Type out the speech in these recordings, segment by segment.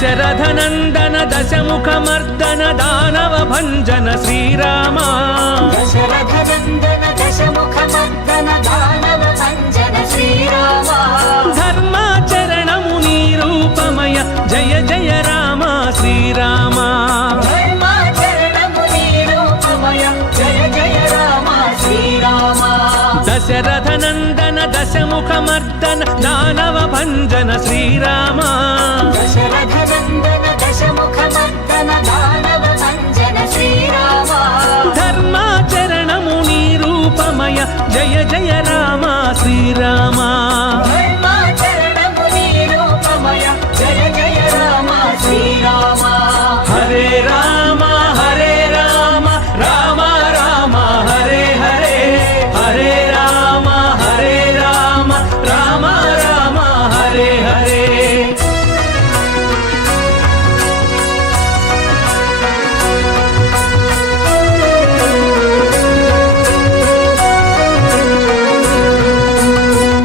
దశరథనందన దశముఖమర్దన దానవ భంజన శ్రీరామ దశరథనందన దశముఖమర్దన దానవ భంజన శ్రీరామ ధర్మాచరణము నీ రూపమయ జయ జయ రామ శ్రీరామ ధర్మాచరణము నీ రూపమయ జయ జయ రామ శ్రీరామ దశరథనందన దశముఖమర్దన దానవ భంజన శ్రీరామ దశరథనందన దశముఖమర్దన దానవ భంజన శ్రీరామ ధర్మాచరణము నీ రూపమయ జయ జయ రామ శ్రీరామ ధర్మాచరణము నీ రూపమయ జయ జయ రామ శ్రీరామ హరే రామ హరే రామ రామ రామ హరే హరే హరే రామ హరే రామ రామ రామ హరే హరే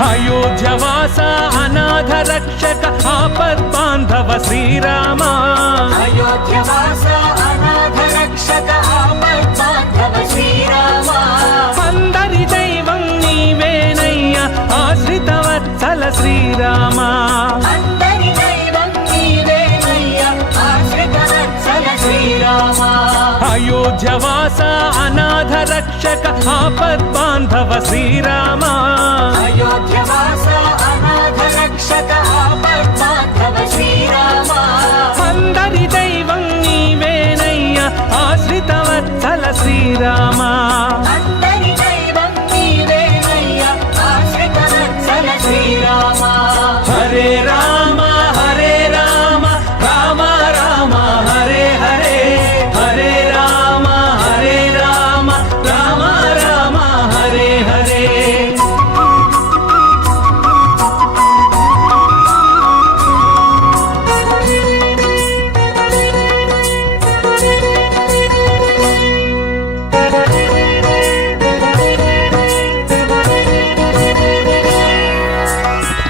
అయోధ్యవాస అనాథ రక్షక ఆపద్బాంధవ శ్రీరామ అయోధ్యవాస అనాథ రక్షక ఆపద్బాంధవ శ్రీరామ అందరి దైవం నీవేనయ్య ఆశ్రిత వత్సల శ్రీరామ అందరి దైవం నీవేనయ్య ఆశ్రిత వత్సల శ్రీరామ అయోధ్యవాస అనాథ రక్షక ఆపద్బాంధవ శ్రీరామ అయోధ్యవాస అనాథ రక్షక ఆపద్బాంధవ శ్రీరామ అందరి దైవం నీవేనయ్య ఆశ్రిత వత్సల శ్రీరామ అందరి దైవం నీవేనయ్య ఆశ్రిత వత్సల శ్రీరామ హరే రామ హరే రామ రామ రామ హరే హరే హరే రామ హరే రామ రామ రామ హరే హరే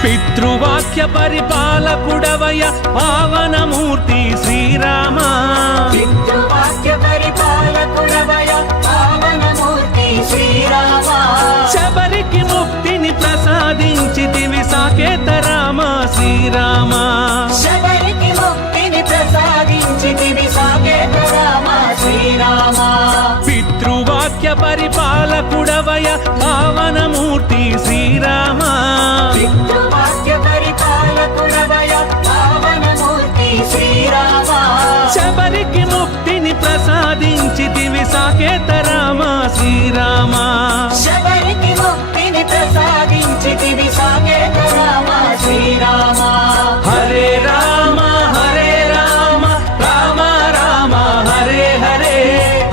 పితృవాక్య పరిపాలకుడవయ పావనమూర్తి శ్రీరామ పితృవాక్య పరిపాలకుడవయ పావనమూర్తి శ్రీరామ శబరికి ముక్తిని ప్రసాదించితివి సాకేత రామ శ్రీరామ శబరికి ముక్తిని ప్రసాదించితివి సాకేత రామ శ్రీరామ పితృవాక్య పరిపాలకుడవయ పావనమూర్తి శ్రీరామ పితృవాక్య పరిపాలకుడవయ పావనమూర్తి శ్రీరామ శబరికి ముక్తిని ప్రసాదించితివి సాకేత రామ శ్రీరామ శబరికి ముక్తిని ప్రసాదించితివి సాకేత రామ శ్రీరామ హరే రామ హరే రామ రామ రామ హరే హరే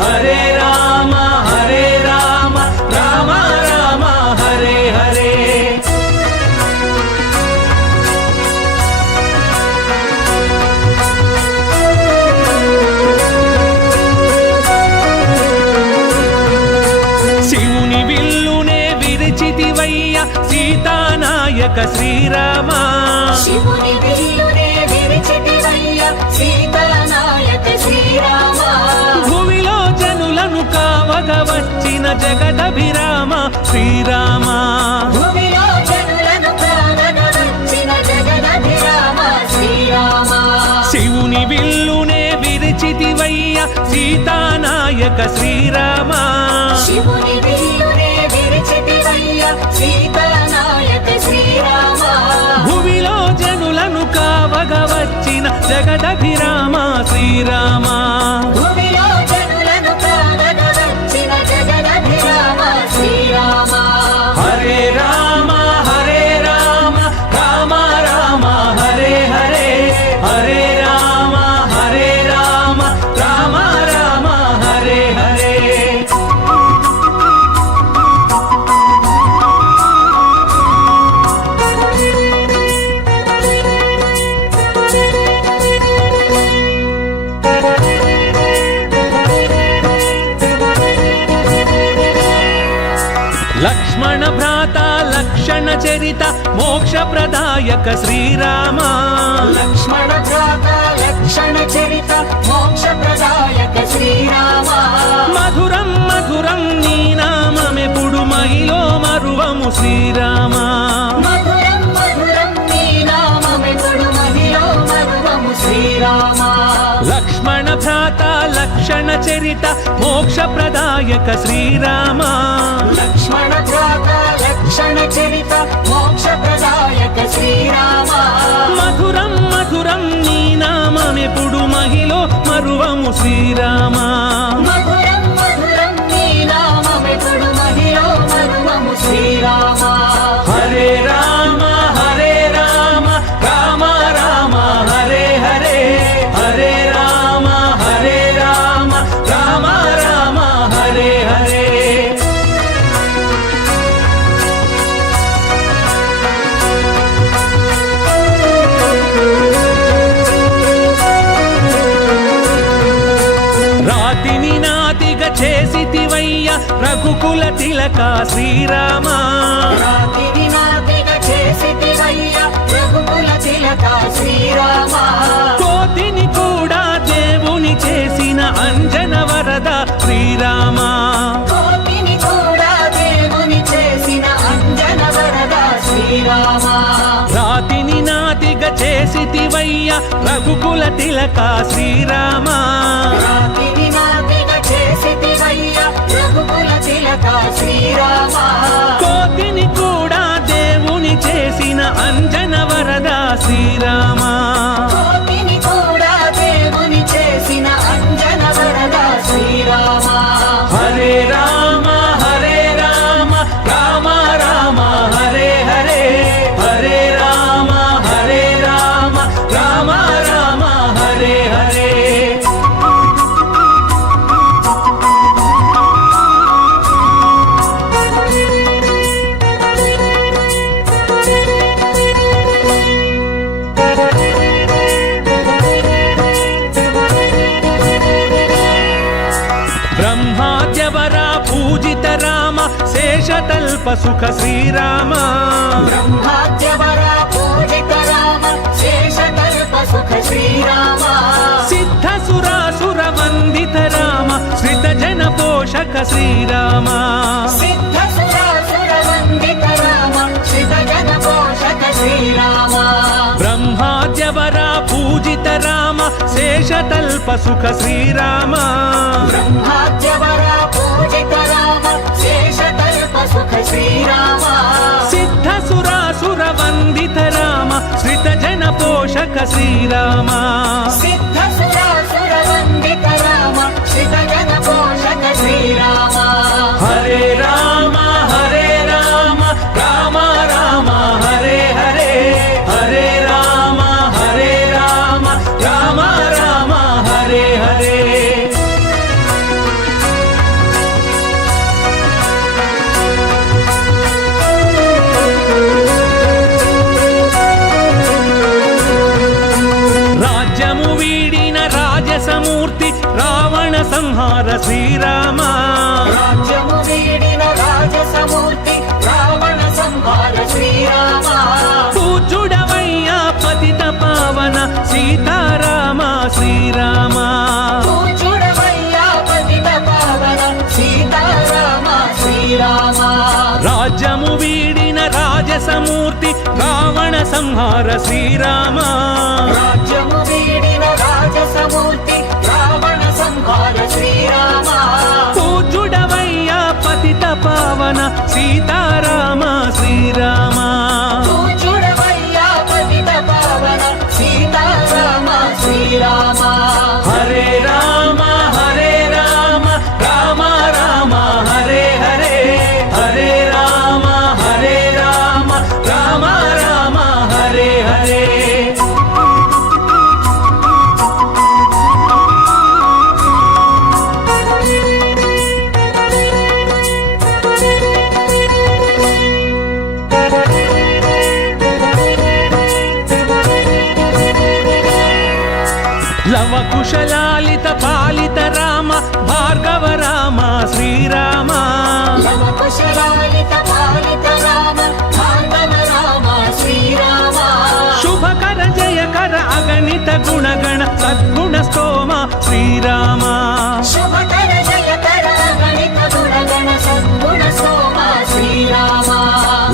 హరే రామ హరే రామ రామ రామ హరే హరే శివుని విల్లునే విరిచితివయ్య సీతానాయక శ్రీరామ శివుని విల్లునే విరిచితివయ్య సీతానాయక శ్రీరామ భూమిలో జనులను కావగ వచ్చిన జగదభిరామ శ్రీరామ భూమిలో జనులను కావగ వచ్చిన జగదభిరామ శ్రీరామ శివుని విల్లునే విరిచితివయ్య సీతానాయక శ్రీరామ శివుని విల్లునే విరిచితివయ్య సీతానాయక శ్రీరామ భూమిలో జనులను కావగ వచ్చిన జగదభిరామ శ్రీరామ భూమిలో జనులను కావగ వచ్చిన జగదభిరామ శ్రీరామ హరే రామ హరే రామ రామ రామ హరే హరే హరే రామ హరే రామ రామ రామ హరే హరే లక్ష్మణ భ్రాత లక్షణ చరిత మోక్ష ప్రదాయక శ్రీరామ లక్ష్మణ భ్రాత లక్షణ చరిత మోక్ష ప్రదాయక శ్రీరామ మధురం మధురం నీ నామమెప్పుడు మహిలో మరువము శ్రీరామ మధురం మధురం నీ నామమెప్పుడు మహిలో మరువము శ్రీరామ లక్ష్మణ భ్రాత లక్షణ చరిత మోక్ష ప్రదాయక శ్రీరామ లక్ష్మణ భ్రాత లక్షణ చరిత మోక్ష ప్రదాయక శ్రీరామ మధురం మధురం నీ నామమెప్పుడు మహిలో మరువము శ్రీరామ మధురం మధురం నీ నామమెప్పుడు మహిలో మరువము శ్రీరామ హరే రామ రామ రామ హరే హరే హరే రామ రామ రామ హరే హరే రాతిని నాతిగా చేసితివయ్య రఘుకుల తిలక శ్రీరామ రాతిని నాతిగా చేసితివయ్య రఘుకుల తిలక శ్రీరామ కోతిని కూడా దేవుని చేసిన అంజన వరద శ్రీరామ కోటిని కూడా దేవుని చేసిన అంజన వరద శ్రీరామ రాతిని నాతిగా చేసితివయ్య రఘుకుల తిలక శ్రీరామ రాతిని నాతిగా చేసితివయ్య రఘుకుల తిలక శ్రీరామ కోతిని కూడా దేవుని చేసిన అంజన వరద శ్రీరామ కోటిని కూడా దేవుని చేసిన అంజన వరద శ్రీరామ హరే రామ రామ రామ హరే హరే హరే రామ రామ రామ హరే హరే బ్రహ్మాద్యవర పూజిత రామ శేషతల్ప సుఖ శ్రీరామ బ్రహ్మాద్యవర పూజిత రామ శేషకల్ప సుఖ శ్రీరామ సిద్ధ సురాసుర వందిత రామ శ్రిత జన పోషక శ్రీరామ సిద్ధ సురాసుర వందిత రామ శ్రిత జన పోషక శ్రీరామ బ్రహ్మాద్యవర పూజిత రామ శేషతల్ప సుఖ శ్రీరామ బ్రహ్మాద్యవర పూజిత రామ శేషకల్ప సుఖ శ్రీరామ సిద్ధ సురాసుర వందిత రామ శ్రిత జన పోషక శ్రీరామ సిద్ధ సురాసుర వందిత రామ శ్రిత జన పోషక శ్రీరామ హరే రామ రామ రామ హరే హరే హరే రామ రామ రామ హరే హరే రాజ్యము వీడిన రాజసమూర్తి రావణ సంహార శ్రీరామ రాజ్యము వీడిన రాజసమూర్తి రావణ సంహార శ్రీరామ పూజుడవయ్యా పతిత పావన సీతారామ శ్రీరామ పూజుడవయ్యా పతిత పావన సీతారామ శ్రీరామ రాజ్యము వీడిన రాజసమూర్తి రావణ సంహార శ్రీరామ రాజ్యము వీడిన రాజసమూర్తి రావణ సంహార శ్రీరామ పూజుడవయ్యా పతిత పావన సీతారామ శ్రీరామ పూజుడవయ్యా పతిత పావన సీతారామ శ్రీరామ హరే రామ రామ రామ హరే హరే హరే రామ రామ రామ హరే హరే లవ కుశలాలిత పాలిత రామ భార్గవ రామ శ్రీరామ లవ కుశలాలిత పాలిత రామ భార్గవ రామ శ్రీరామ శుభకర జయకర అగణిత గుణగణ సద్గుణ స్తోమ శ్రీరామ శుభకర జయకర గణిత గుణగణ సద్గుణ స్తోమ శ్రీరామ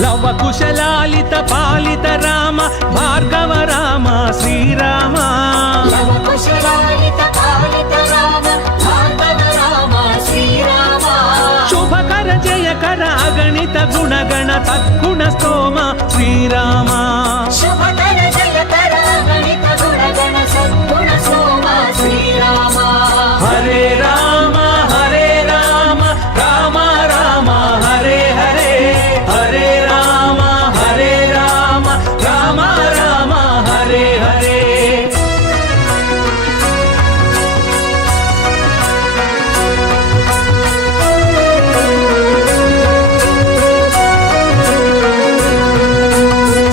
లవ కుశలాలిత పాలిత రామ భార్గవ రామ శ్రీరామ లవ కుశలాలిత పాలిత రామ భార్గవ రామ శ్రీరామ శుభకర జయకర అగణిత గుణగణ సద్గుణ స్తోమ శ్రీరామ శుభకర జయకర గణిత గుణగణ సద్గుణ స్తోమ శ్రీరామ హరే రామ హరే రామ రామ రామ హరే హరే హరే రామ హరే రామ రామ రామ హరే హరే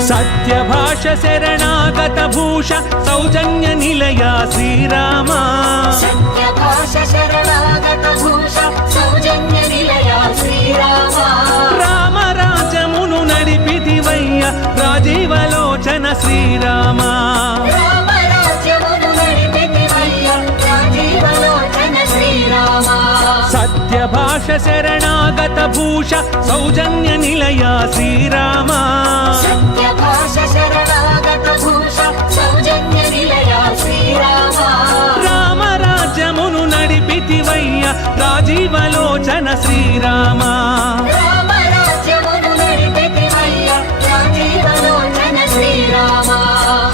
సత్యభాష శరణాగత భూష సౌజన్య నిలయ శ్రీరామ సత్యభాష శరణాగత భూష సౌజన్య నిలయ శ్రీరామ రామ రాజమును నడిపితివయ్య రాజీవలోచన శ్రీరామ రామ రాజ్యమును నడిపితివయ్య రాజీవలోచన శ్రీరామ సత్యభాష శరణాగత భూష సౌజన్య నిలయ శ్రీరామ సత్యభాష శరణాగత భూష సౌజన్య నిలయ శ్రీరామ రామ రాజ్యమును నడిపితివయ్య రాజీవలోచన శ్రీరామ రామ రాజ్యమును నడిపితివయ్య రాజీవలోచన శ్రీరామ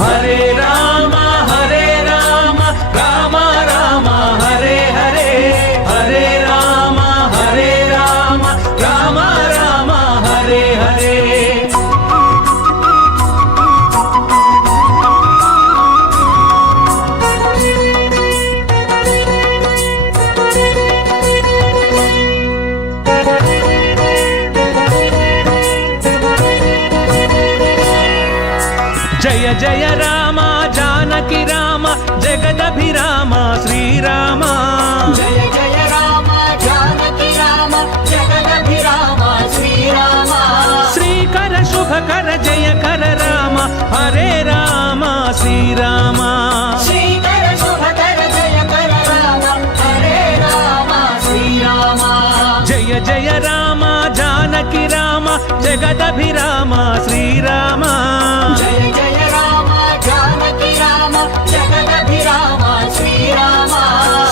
హరే రామ హరే రామ రామ రామ హరే హరే హరే రామ హరే రామ రామ రామ హరే హరే జయ జయ రామ జానకి రామ జగదభిరామ శ్రీరామ జయ జయ రామ జానకి రామ జగదభిరామ శ్రీరామ శ్రీకర శుభకర జయకర రామ హరే రామ శ్రీరామ శ్రీకర శుభకర జయకర రామ హరే రామ శ్రీరామ జయ జయ రామ జానకి రామ జగదభిరామ శ్రీరామ జయ జయ రామ జానకి రామ జగదభిరామ శ్రీరామ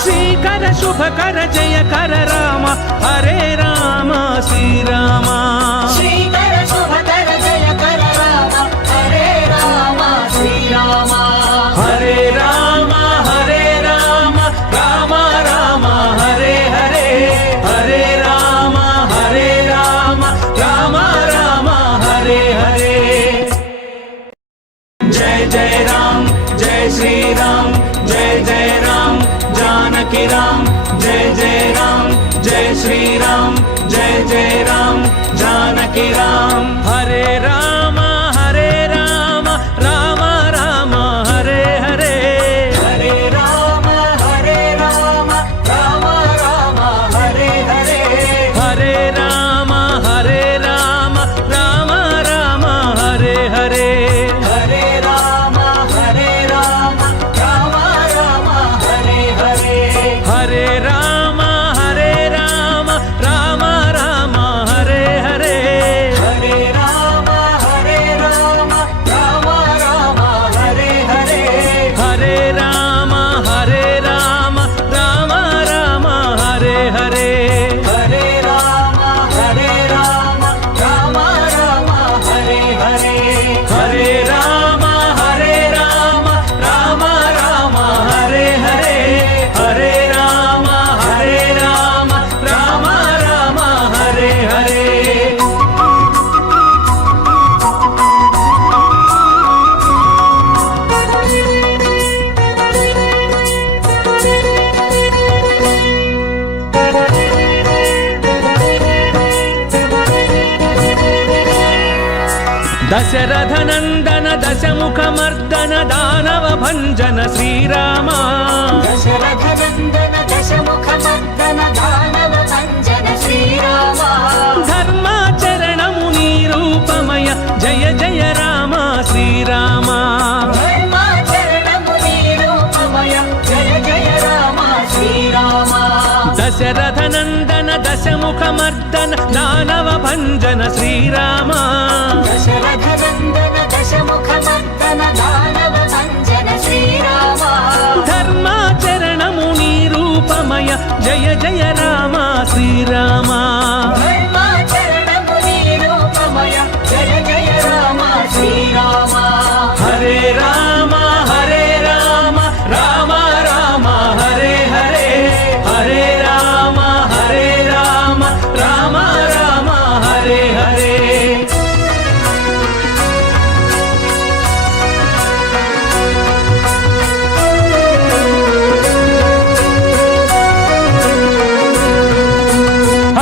శ్రీకర శుభకర జయకర రామ హరే రామ శ్రీరామ శ్రీకర శుభకర జయకర రామ హరే రామ శ్రీరామ హరే రామ హరే రామ రామ రామ హరే హరే హరే రామ హరే రామ రామ రామ హరే హరే జయ జయ రామ జయ శ్రీ రామ జయ జయ రామ జానకి రామ జయ జయ రామ జయ శ్రీ రామ జయ జయ రామ జానకి రామ హరే రామ హరే రామ రామ రామ హరే హరే హరే రామ హరే రామ రామ రామ హరే హరే హరే రామ హరే రామ రామ రామ హరే హరే హరే రామ హరే రామ రామ రామ హరే హరే హరే రామ హరే రామ రామ రామ హరే హరే హరే రామ హరే రామ రామ రామ హరే హరే హరే రామ హరే రామ రామ రామ హరే హరే హరే రామ హరే రామ రామ రామ హరే హరే హరే రామ హరే రామ రామ రామ హరే హరే హరే రామ హరే రామ రామ రామ హరే హరే దశరథ నందన దశముఖ మర్దన దానవ భంజన శ్రీరామ దశరథ నందన దశముఖ మర్దన దానవ భంజన శ్రీరామ ధర్మాచరణము నీ రూపమయ జయ జయ రామ శ్రీరామ ధర్మాచరణము నీ దశరథ నందన దశముఖ మర్దన దానవ భంజన శ్రీరామ దశరథ నందన దశముఖ మర్దన దానవ భంజన శ్రీరామ ధర్మాచరణము నీ రూపమయ జయ జయ రామ శ్రీరామ ధర్మాచరణము నీ రూపమయ జయ జయ రామ శ్రీరామ హరే రామ హరే రామ రామ రామ హరే హరే హరే రామ హరే రామ రామ రామ హరే హరే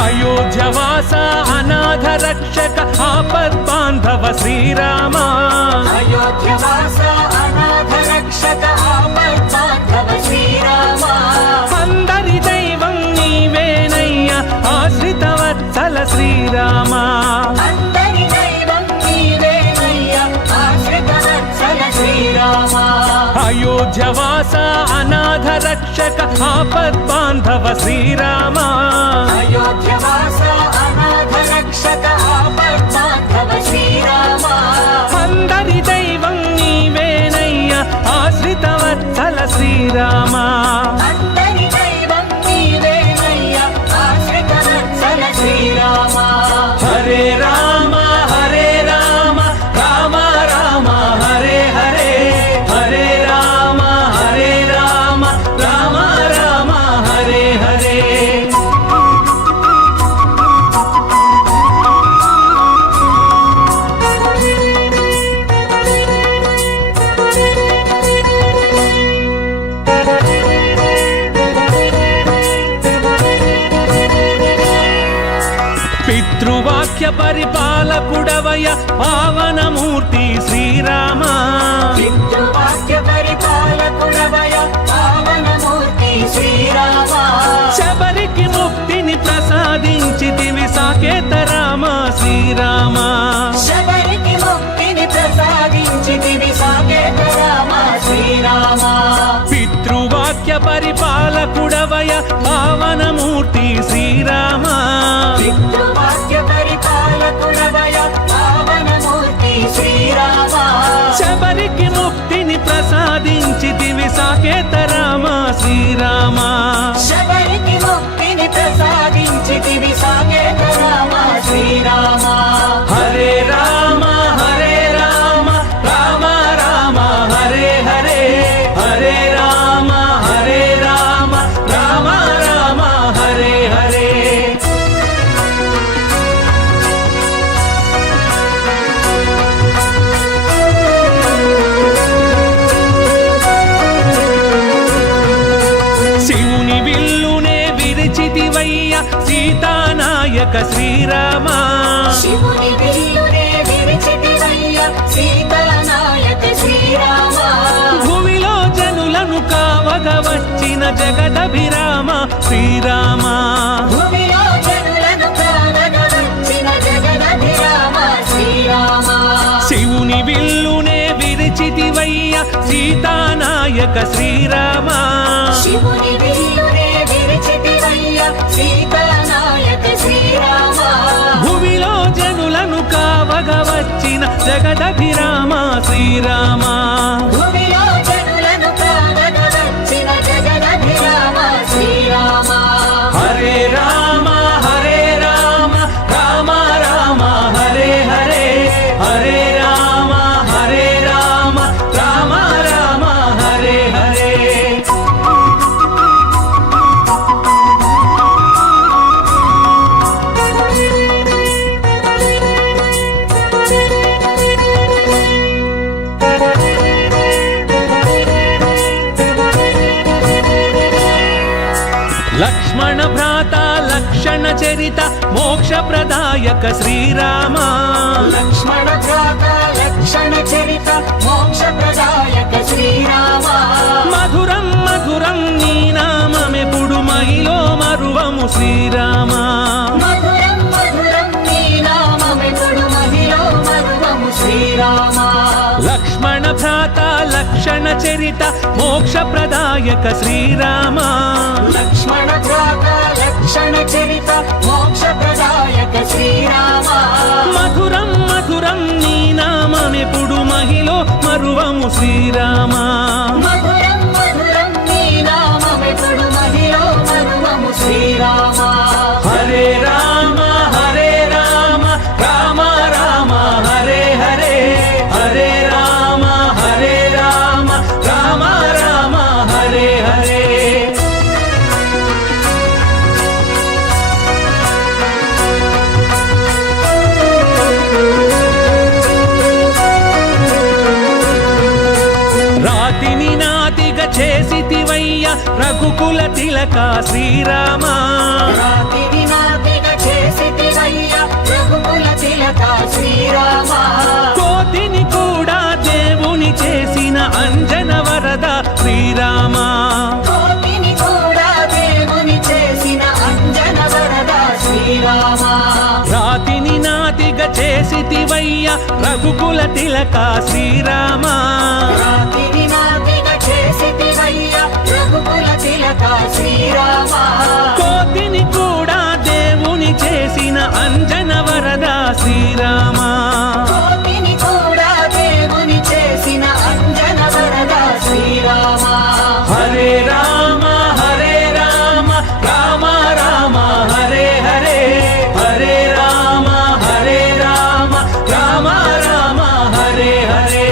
అయోధ్యవాస అనాథ రక్షక ఆపద్బాంధవ శ్రీరామ అయోధ్యవాస అనాథ రక్షక ఆపద్బాంధవ శ్రీరామ అందరి దైవం నీవేనయ్య ఆశ్రిత వత్సల శ్రీరామ అందరి దైవం నీవేనయ్య ఆశ్రిత వత్సల శ్రీరామ అయోధ్యవాస అనాథ రక్షక ఆపద్బాంధవ శ్రీరామ అయోధ్యవాస అనాథ రక్షక ఆపద్బాంధవ శ్రీరామ అందరి దైవం నీవేనయ్య ఆశ్రిత వత్సల శ్రీరామ అందరి దైవం నీవేనయ్య ఆశ్రిత వత్సల శ్రీరామ హరే రామ హరే రామ రామ రామ హరే హరే హరే రామ హరే రామ రామ రామ హరే హరే పితృవాక్య పరిపాలకుడవయ పావనమూర్తి శ్రీరామ పితృవాక్య పరిపాలకుడవయ పావనమూర్తి శ్రీరామ శబరికి ముక్తిని ప్రసాదించితివి సాకేత రామ శ్రీరామ శబరికి ముక్తిని ప్రసాదించితివి సాకేత రామ శ్రీరామ పితృవాక్య పరిపాలకుడవయ పావనమూర్తి శ్రీరామ పితృవాక్య పరిపాలకుడవయ పావనమూర్తి శ్రీరామ శబరికి ముక్తిని ప్రసాదించితివి సాకేత రామ శ్రీరామ శబరికి ముక్తిని ప్రసాదించితివి సాకేత రామ శ్రీరామ హరే రామ హరే రామ రామ రామ హరే హరే హరే రామ హరే రామ రామ రామ హరే హరే శివుని విల్లునే విరిచితివయ్య సీతానాయక శ్రీరామ శివుని విల్లునే విరిచితివయ్య సీతానాయక శ్రీరామ భూమిలో జనులను కావగ వచ్చిన జగదభిరామ శ్రీరామ భూమిలో జనులను కావగ వచ్చిన జగదభిరామ శ్రీరామ శివుని విల్లునే విరిచితివయ్య సీతానాయక శ్రీరామ శివుని విల్లునే విరిచితివయ్య సీతానాయక శ్రీరామ భూమిలో జనులను కావగ వచ్చిన జగదభిరామ శ్రీరామ భూమిలో జనులను కావగ వచ్చిన జగదభిరామ శ్రీరామ హరే రామ హరే రామ రామ రామ హరే హరే హరే రామ హరే రామ రామ రామ హరే హరే లక్ష్మణ భ్రాత లక్షణ చరిత మోక్ష ప్రదాయక శ్రీరామ లక్ష్మణ భ్రాత లక్షణ చరిత మోక్ష ప్రదాయక శ్రీరామ మధురం మధురం నీ నామమెప్పుడు మహిలో మరువము శ్రీరామ మధురం మధురం నీ నామమెప్పుడు మహిలో మరువము శ్రీరామ లక్ష్మణ భ్రాత లక్షణ లక్షణ చరిత మోక్ష ప్రదాయక శ్రీరామ లక్ష్మణ భ్రాత లక్షణ చరిత మోక్ష ప్రదాయక శ్రీరామ మధురం మధురం నీ నామమెప్పుడు మహిలో మరువము శ్రీరామ మధురం మధురం నీ నామమెప్పుడు మహిలో మరువము శ్రీరామ హరే రామ రామ రామ హరే హరే హరే రామ రామ రామ హరే హరే రాతిని నాతిగా చేసితివయ్య రఘుకుల తిలక శ్రీరామ రాతిని నాతిగా చేసితివయ్య రఘుకుల తిలక శ్రీరామ కోతిని కూడా దేవుని చేసిన అంజన వరద శ్రీరామ కోతిని కూడా దేవుని చేసిన అంజన వరద శ్రీరామ రాతిని నాతిగా చేసితివయ్య రఘుకుల తిలక శ్రీరామ రాతిని నాతిగా చేసితివయ్య రఘుకుల తిలక శ్రీరామ కోతిని కూడా దేవుని చేసిన అంజన వరద శ్రీరామ కోతిని కూడా దేవుని చేసిన అంజన వరద శ్రీరామ హరే రామ రామ రామ హరే హరే హరే రామ రామ రామ హరే హరే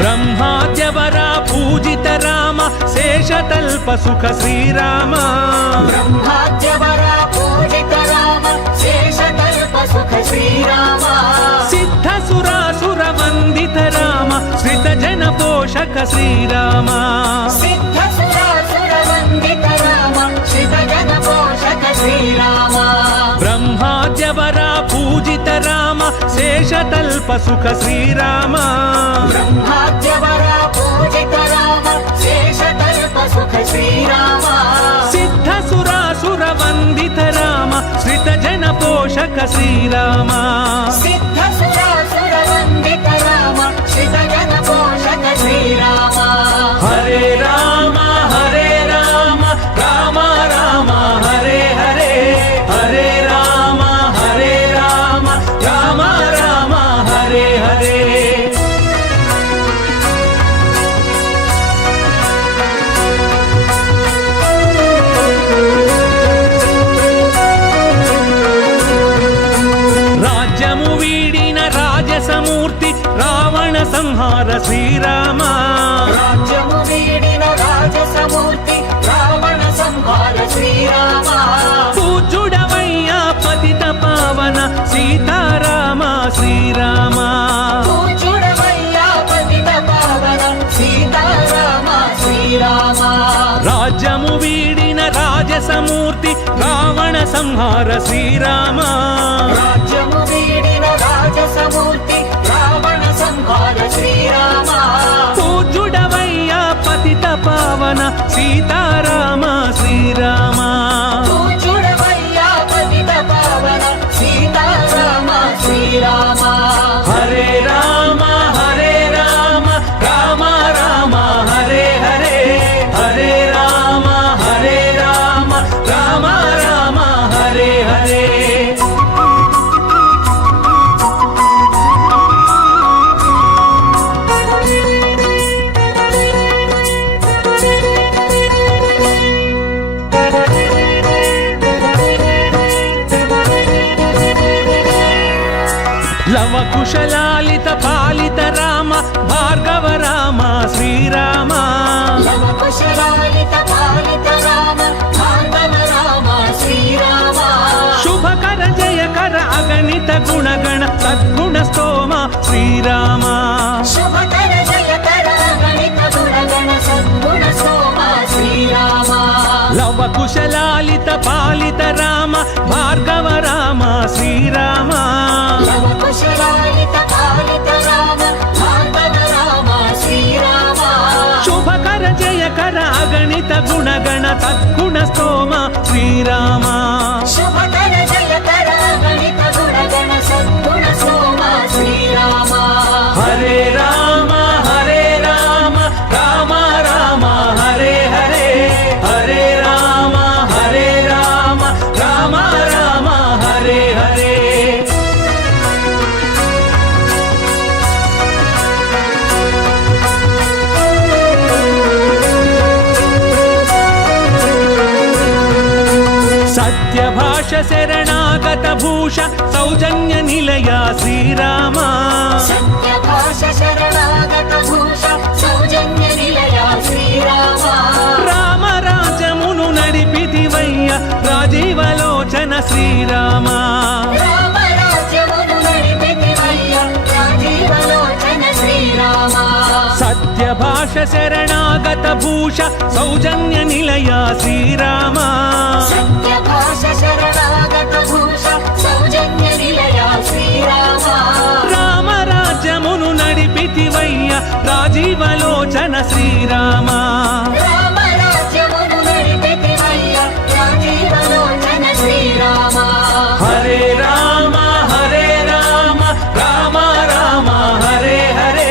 బ్రహ్మాద్యవర పూజిత రామ శేషతల్ప సుఖ శ్రీరామ బ్రహ్మాద్యవర పూజిత రామ శేషకల్ప సుఖ శ్రీరామ సిద్ధ సురాసుర వందిత రామ శ్రిత జన పోషక శ్రీరామ సిద్ధ సురాసుర వందిత రామ శ్రిత జన పోషక శ్రీరామ బ్రహ్మాద్యవర పూజిత రామ శేషతల్ప సుఖ శ్రీరామ బ్రహ్మాద్యవర పూజిత రామ శేషకల్ప సుఖ శ్రీరామ సిద్ధ సురాసుర వందిత రామ శ్రిత జన పోషక శ్రీరామ సిద్ధ సురాసుర వందిత రామ శ్రిత జన పోషక శ్రీరామ హరే రామ రామ రామ హరే హరే హరే రామ రామ రామ హరే హరే రాజ్యము వీడిన రాజసమూర్తి రావణ సంహార శ్రీరామ రాజ్యము వీడిన రాజసమూర్తి రావణ సంహార శ్రీరామ పూజుడవయ్యా పతిత పావన సీతారామ శ్రీరామ పూజుడవయ్యా పతిత పావన సీతారామ శ్రీరామ రాజ్యము వీడిన రాజసమూర్తి రావణ సంహార శ్రీరామ రాజ్యము వీడిన రాజసమూర్తి రావణ సంహార శ్రీరామ పూజుడవయ్యా పతిత పావన సీతారామ శ్రీరామ పూజుడవయ్యా పతిత పావన సీతారామ శ్రీరామ హరే రామ రామ రామ హరే హరే హరే రామ రామ రామ హరే హరే లవ కుశలాలిత పాలిత రామ భార్గవ రామ శ్రీరామ లవ కుశలాలిత పాలిత రామ భార్గవ రామ శ్రీరామ శుభకర జయకర అగణిత గుణగణ సద్గుణ స్తోమ శ్రీరామ శుభకర జయకర గణిత గుణగణ సద్గుణ సోమ శ్రీరామ లవ కుశలాలిత పాలిత రామ భార్గవ రామ శ్రీరామ లవ కుశలాలిత పాలిత రామ భార్గవ అగణిత గుణగణ తద్గుణ స్తోమ శ్రీరామ శుభకర జయకర గణిత గుణగణ సద్గుణ సోమ శ్రీరామ హరే రామ రామ రామ హరే హరే హరే రామ రామ రామ హరే హరే సత్యభాష శరణాగత భూష సౌజన్య నిలయ శ్రీరామ సత్యభాష శరణాగత భూష సౌజన్య నిలయ శ్రీరామ రామ రాజమును నడిపితివయ్య రాజీవలోచన శ్రీరామ రామ రాజ్యమును నడిపితివయ్య రాజీవలోచన శ్రీరామ సత్యభాష శరణాగత భూష సౌజన్య నిలయ శ్రీరామ సత్యభాష శరణాగత భూష సౌజన్య నిలయ శ్రీరామ రామ రాజ్యమును నడిపితివయ్య రాజీవలోచన శ్రీరామ రామ రాజ్యమును నడిపితివయ్య రాజీవలోచన శ్రీరామ హరే రామ రామ రామ హరే హరే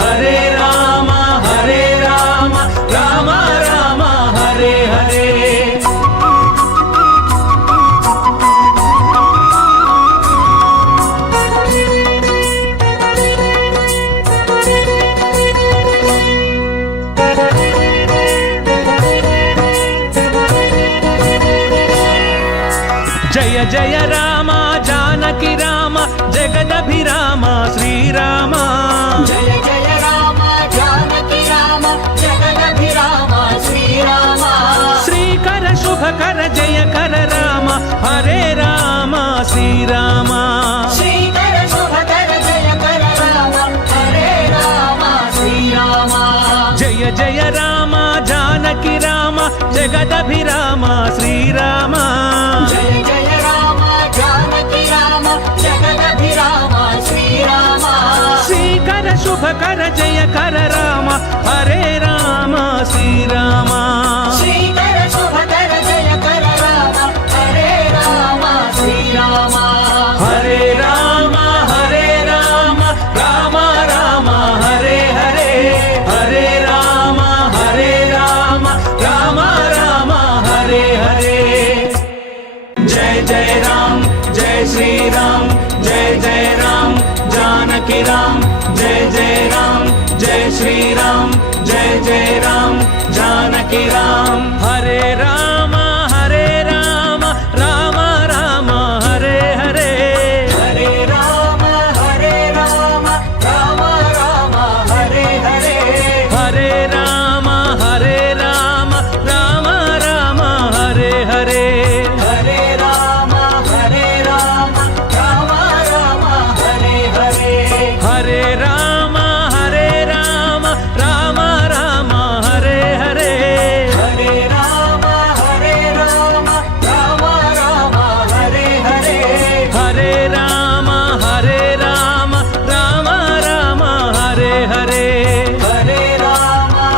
హరే రామ రామ రామ హరే హరే జయ జయ రామ జానకి రామ జగదభిరామ శ్రీరామ జయ జయ రామ జానకి రామ జగదభిరామ శ్రీరామ శ్రీకర శుభకర జయకర రామ హరే రామ శ్రీరామ శ్రీకర శుభకర జయకర రామ హరే రామ శ్రీరామ జయ జయ రామ జానకి రామ జగదభిరామ శ్రీరామ జయ జయ రామ జానకి రామ జగదభిరామ శ్రీరామ శ్రీకర శుభకర జయకర రామ హరే రామ శ్రీరామ శ్రీకర శుభకర జయకర రామ హరే రామ శ్రీరామ హరే రామ రామ రామ హరే హరే హరే రామ రామ రామ హరే హరే జయ జయ రామ జయ శ్రీ రామ జయ జయ రామ జానకి రామ జయ జయ రామ జయ శ్రీ రామ జయ జయ రామ జానకి రామ హరే రామ రామ రామ హరే హరే హరే రామ రామ రామ హరే హరే హరే రామ రామ రామ హరే హరే హరే రామ రామ రామ హరే హరే హరే రామ రామ రామ హరే హరే హరే రామ రామ రామ హరే హరే హరే రామ రామ రామ హరే హరే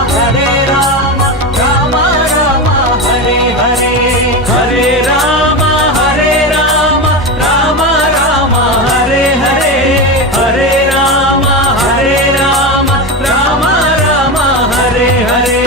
హరే రామ రామ రామ హరే హరే హరే రామ రామ రామ హరే హరే హరే రామ రామ హరే హరే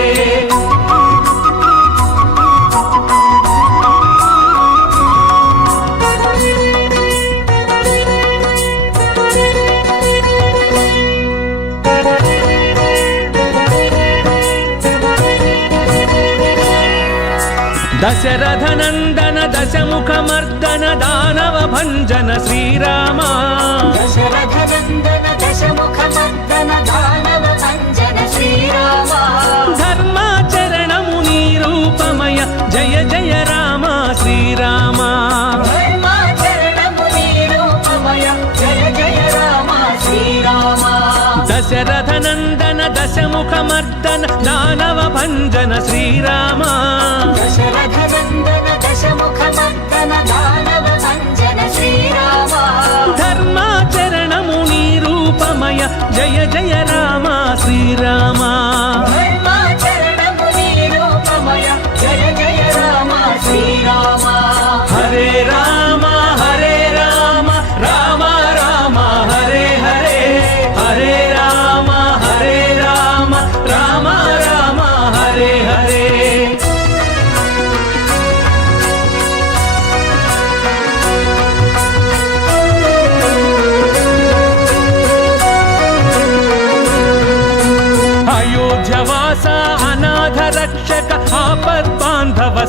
దశరథ నందన దశముఖ మర్దన దానవ భంజన శ్రీరామ దశరథ నందన దశముఖ మర్దన దానవ భంజన శ్రీరామ ధర్మాచరణము నీ రూపమయ జయ జయ రామ శ్రీరామ ధర్మాచరణము నీ రూపమయ జయ జయ రామ శ్రీరామ దశరథ నందన దశముఖ మర్దన దానవ భంజన శ్రీరామ దశరథ నందన దశముఖ మర్దన దానవ భంజన శ్రీరామ ధర్మాచరణము నీ రూపమయ జయ జయ రామ శ్రీరామ ధర్మాచరణము నీ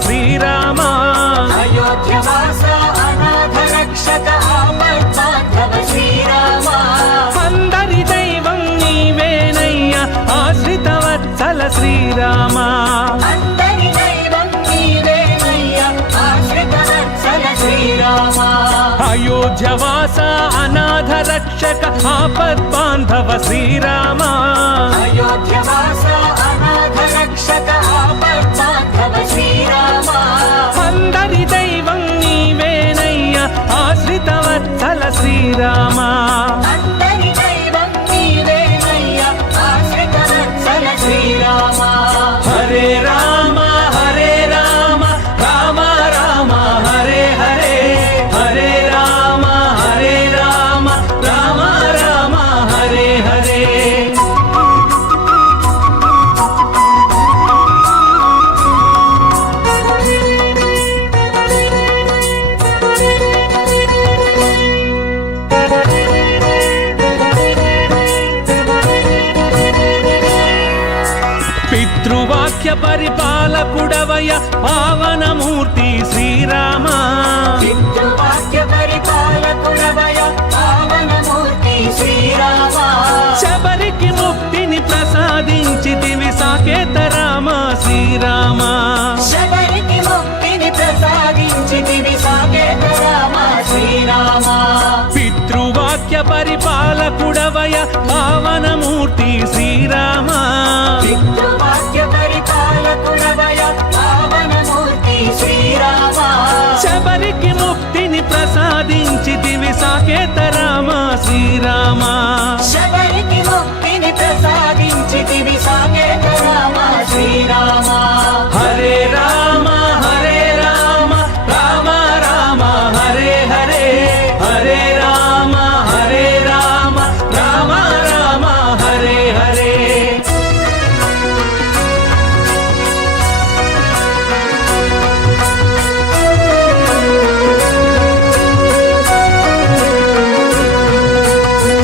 శ్రీరామ అయోధ్యవాస అనాథ రక్షక ఆపద్బాంధవ శ్రీరామ అందరి దైవం నీవేనయ్యా ఆశ్రిత వత్సల శ్రీరామ అందరి దైవం నీవేనయ్యా ఆశ్రిత వత్సల శ్రీరామ అయోధ్యవాస అనాథ రక్షక ఆపద్బాంధవ శ్రీరామ అయోధ్యవాస అనాథ రక్షక ఆపద్బాంధవ శ్రీరామ అందరి దైవం నీవేనయ్యా ఆశ్రిత వత్సల శ్రీరామ అందరి దైవం నీవేనయ్యా ఆశ్రిత వత్సల శ్రీరామ హరే రామ రామ రామ హరే హరే హరే రామ రామ రామ హరే హరే పితృవాక్య పరిపాలకుడవయ పావనమూర్తి శ్రీరామ పితృవాక్య పరిపాలకుడవయ పావనమూర్తి శ్రీరామ శబరికి ముక్తిని ప్రసాదించితివి సాకేత రామ శ్రీరామ శబరికి ముక్తిని ప్రసాదించితివి సాకేత రామ శ్రీరామ పితృవాక్య పరిపాలకుడవయ పావనమూర్తి శ్రీరామ పితృవాక్య పరిపాలకుడవయ పావనమూర్తి శ్రీరామ శబరికి ముక్తిని ప్రసాదించితివి సాకేత రామ శ్రీరామ శబరికి ముక్తిని ప్రసాదించితివి సాకేత రామ శ్రీరామ హరే రామ రామ రామ హరే హరే హరే రామ రామ రామ హరే హరే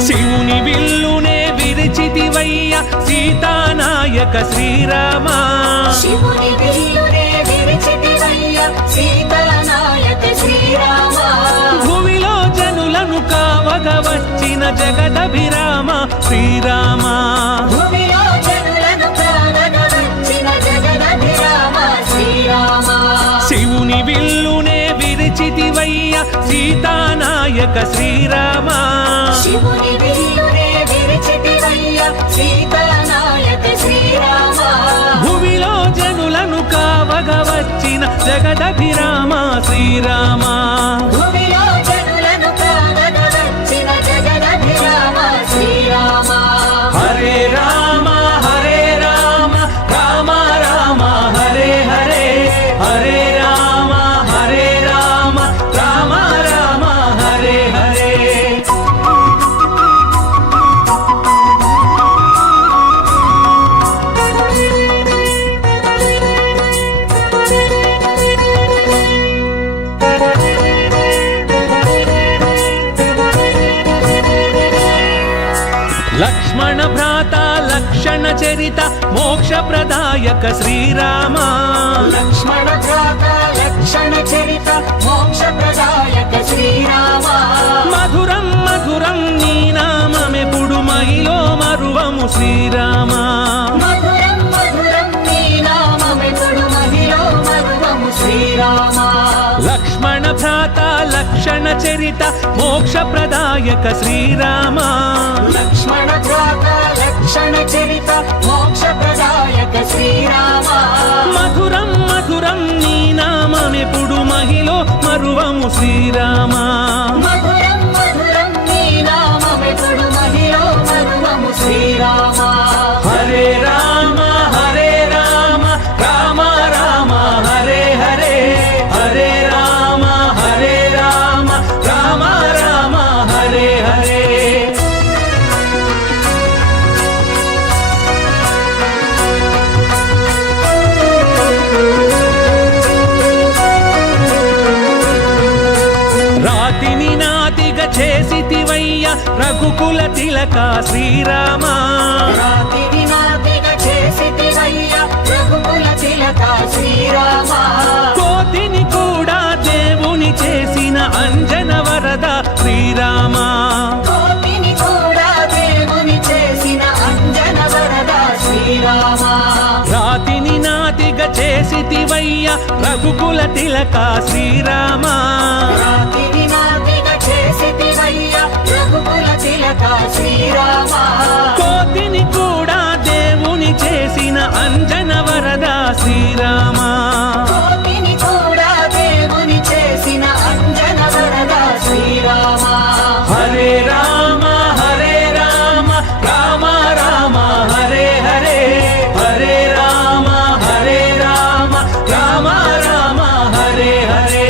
శివుని విల్లునే విరిచితివయ్య సీతానాయక శ్రీరామ శివుని విల్లునే విరిచితివయ్య సీతానాయక శ్రీరామ భూమిలో జనులను కావగ వచ్చిన జగదభిరామ శ్రీరామ భూమిలో జనులను కావగ వచ్చిన జగదభిరామ శ్రీరామ శివుని విల్లునే విరిచితివయ్య సీతానాయక శ్రీరామ శివుని విల్లునే విరిచితివయ్య సీతానాయక శ్రీరామ భూమిలో జనులను కావగ వచ్చిన జగదభిరామ శ్రీరామ భూమిలో జనులను కావగ వచ్చిన జగదభిరామ శ్రీరామ హరే రామ రామ రామ హరే హరే హరే రామ రామ రామ హరే హరే లక్ష్మణ భ్రాత లక్షణ చరిత మోక్ష ప్రదాయక శ్రీరామ లక్ష్మణ భ్రాత లక్షణ చరిత మోక్ష ప్రదాయక శ్రీరామ మధురం మధురం నీ నామమెప్పుడు మహిలో మరువము శ్రీరామ మధురం మధురం నీ నామమెప్పుడు మహిలో మరువము శ్రీరామ లక్ష్మణ భ్రాత లక్షణ చరిత మోక్ష ప్రదాయక శ్రీరామ లక్ష్మణ భ్రాత లక్షణ చరిత మోక్ష ప్రదాయక శ్రీరామ మధురం మధురం నీ నామమెప్పుడు మహిలో మరువము శ్రీరామ మధురం మధురం నీ నామమెప్పుడు మహిలో మరువము శ్రీరామ హరే రామ రామ రామ హరే హరే హరే రామ రామ రామ హరే హరే రాతిని నాతిగా చేసితివయ్య రఘుకుల తిలక శ్రీరామ రాతిని నాతిగా చేసితివయ్య రఘుకుల తిలక శ్రీరామ చేసితివయ్య రఘుకుల తిలక శ్రీరామ రాతిని నాతిగా చేసితివయ్య రఘుకుల తిలక శ్రీరామ కోతిని కూడా దేవుని చేసిన అంజన వరద శ్రీరామ కోతిని కూడా దేవుని చేసిన అంజన వరద శ్రీరామ హరే రామ హరే రామ రామ రామ హరే హరే హరే రామ హరే రామ రామ రామ హరే హరే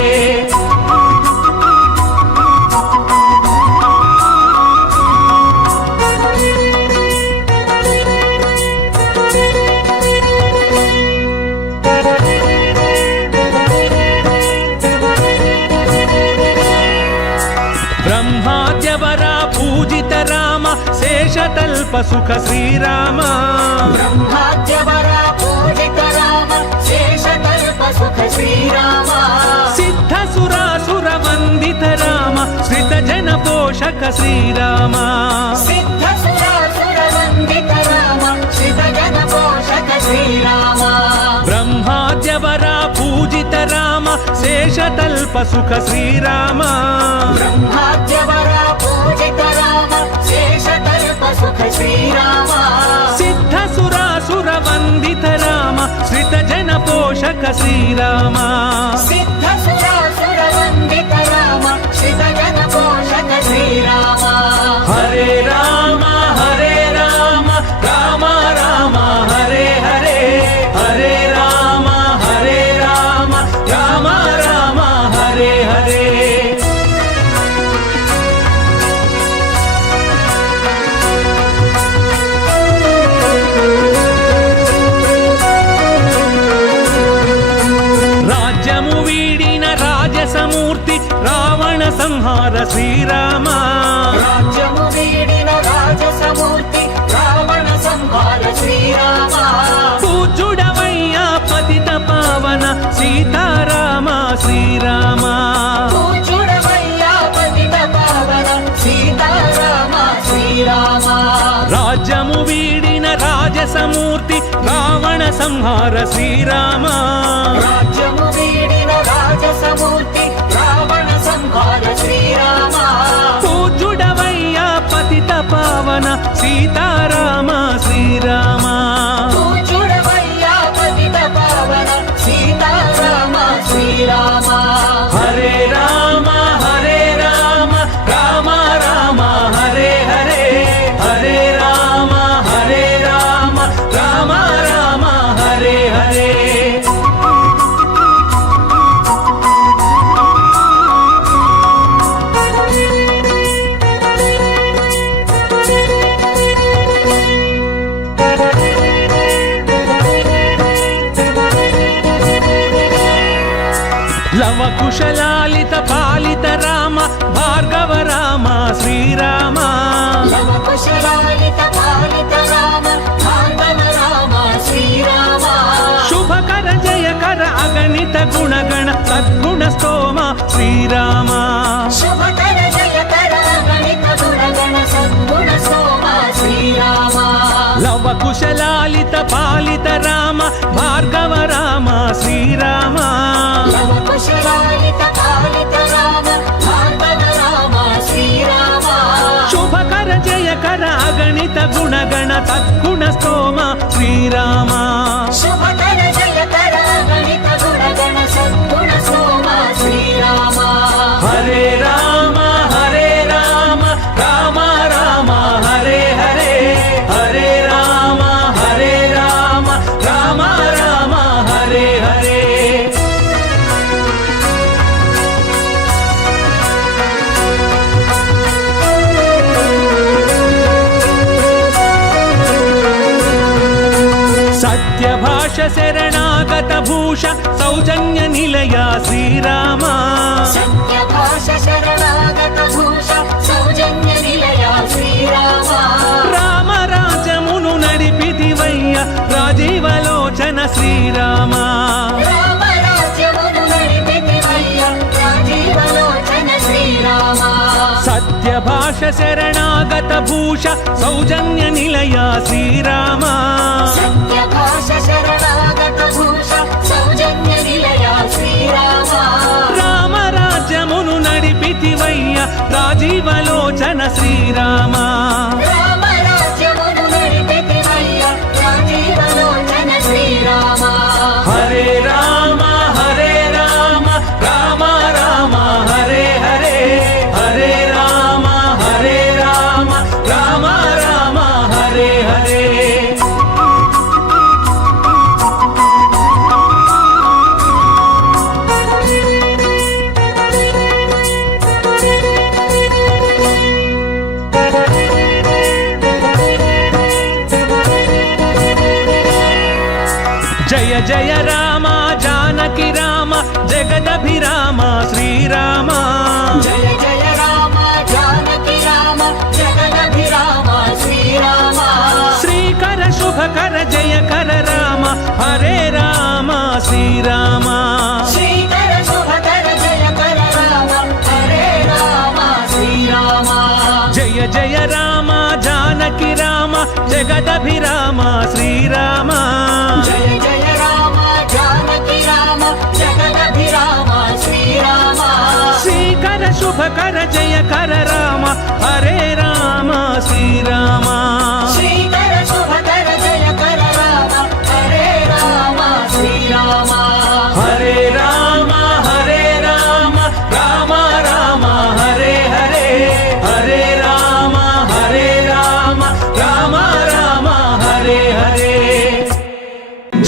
బ్రహ్మాద్యవర పూజిత రామ శేషతల్ప సుఖ శ్రీరామ బ్రహ్మాద్యవర పూజిత రామ శేషతల్ప సుఖ శ్రీరామ సిద్ధ సురాసుర వందిత రామ శ్రిత జన పోషక శ్రీరామ సిద్ధ సురాసుర వందిత రామ శ్రిత జన పోషక శ్రీరామ బ్రహ్మాద్యవర పూజిత రామ శేషతల్ప సుఖ శ్రీరామ బ్రహ్మాద్యవర పూజిత రామ శేషతల్ప సుఖ శ్రీరామ సిద్ధ సురాసుర వందిత రామ శ్రిత జన పోషక శ్రీరామ సిద్ధ సురాసుర వందిత రామ శ్రిత జన పోషక శ్రీరామ హరే రామ హరే రామ రామ రామ హరే హరే హరే రామ హరే రామ రామ రామ హరే హరే రాజ్యము వీడిన రాజసమూర్తి రావణ సంహార శ్రీరామ రాజ్యము వీడిన రాజసమూర్తి రావణ సంహార శ్రీరామ పూజుడవయ్యా పతిత పావన సీతారామ శ్రీరామ పూజుడవయ్యా పతిత పావన సీతారామ శ్రీరామ రాజ్యము వీడిన రాజసమూర్తి రావణ సంహార శ్రీరామ రాజ్యము వీడిన రాజసమూర్తి రావణ సంహార శ్రీరామ పూజుడవయ్యా పతిత పావన సీతారామ శ్రీరామ పూజుడవయ్యా పతిత పావన సీతారామ శ్రీరామ హరే రామ హరే రామ రామ రామ హరే హరే హరే రామ హరే రామ రామ రామ హరే హరే లవ కుశలాలిత పాలిత రామ భార్గవ రామ శ్రీరామ లవ కుశలాలిత పాలిత రామ భార్గవ రామ శ్రీరామ శుభకర జయకర అగణిత గుణగణ సద్గుణ స్తోమ శ్రీరామ శుభకర జయకర గణిత గుణగణ సద్గుణ సోమ శ్రీరామ లవ కుశలాలిత పాలిత రామ భార్గవ రామ శ్రీరామ లవ కుశలాలిత పాలిత రామ భార్గవ రామ శ్రీరామ శుభకర జయకర అగణిత గుణగణ సద్గుణ స్తోమ శ్రీరామ శుభకర జయకర గణిత గుణగణ సద్గుణ సోమ శ్రీరామ హరే రామ హరే రామ రామ రామ హరే హరే హరే రామ హరే రామ రామ రామ హరే హరే సత్యభాష శరణాగత భూష సౌజన్య నిలయ శ్రీరామ సత్యభాష శరణాగత భూష సౌజన్య నిలయ శ్రీరామ రామ రాజమును నడిపితివయ్య రాజీవలోచన శ్రీరామ రామ రాజ్యమును నడిపితివయ్య రాజీవలోచన శ్రీరామ సత్యభాష శరణాగత భూష సౌజన్య నిలయ శ్రీరామ సత్యభాష శరణాగత భూష సౌజన్య రాజీవలోచన శ్రీరామ రామరాజ్యమును నడిపెతివయ్య రాజీవలోచన శ్రీరామ హరే రామ హరే రామ రామ రామ హరే హరే హరే రామ హరే రామ రామ రామ హరే హరే జయ జయ రామ జానకి రామ జగదభిరామ శ్రీరామ జయ జయ రామ జానకి రామ జగదభిరామ శ్రీరామ శ్రీకర శుభకర జయకర రామ హరే రామ శ్రీరామ శ్రీకర శుభకర జయకర రామ హరే రామ శ్రీరామ జయ జయ రామ జానకి రామ జగదభిరామ శ్రీరామ జయ జయ రామ జానకి రామ జగదభిరామ శ్రీరామ శ్రీకర శుభకర జయకర రామ హరే రామ శ్రీరామ శ్రీకర శుభకర జయకర రామ హరే రామ శ్రీరామ హరే రామ హరే రామ రామ రామ హరే హరే హరే రామ హరే రామ రామ రామ హరే హరే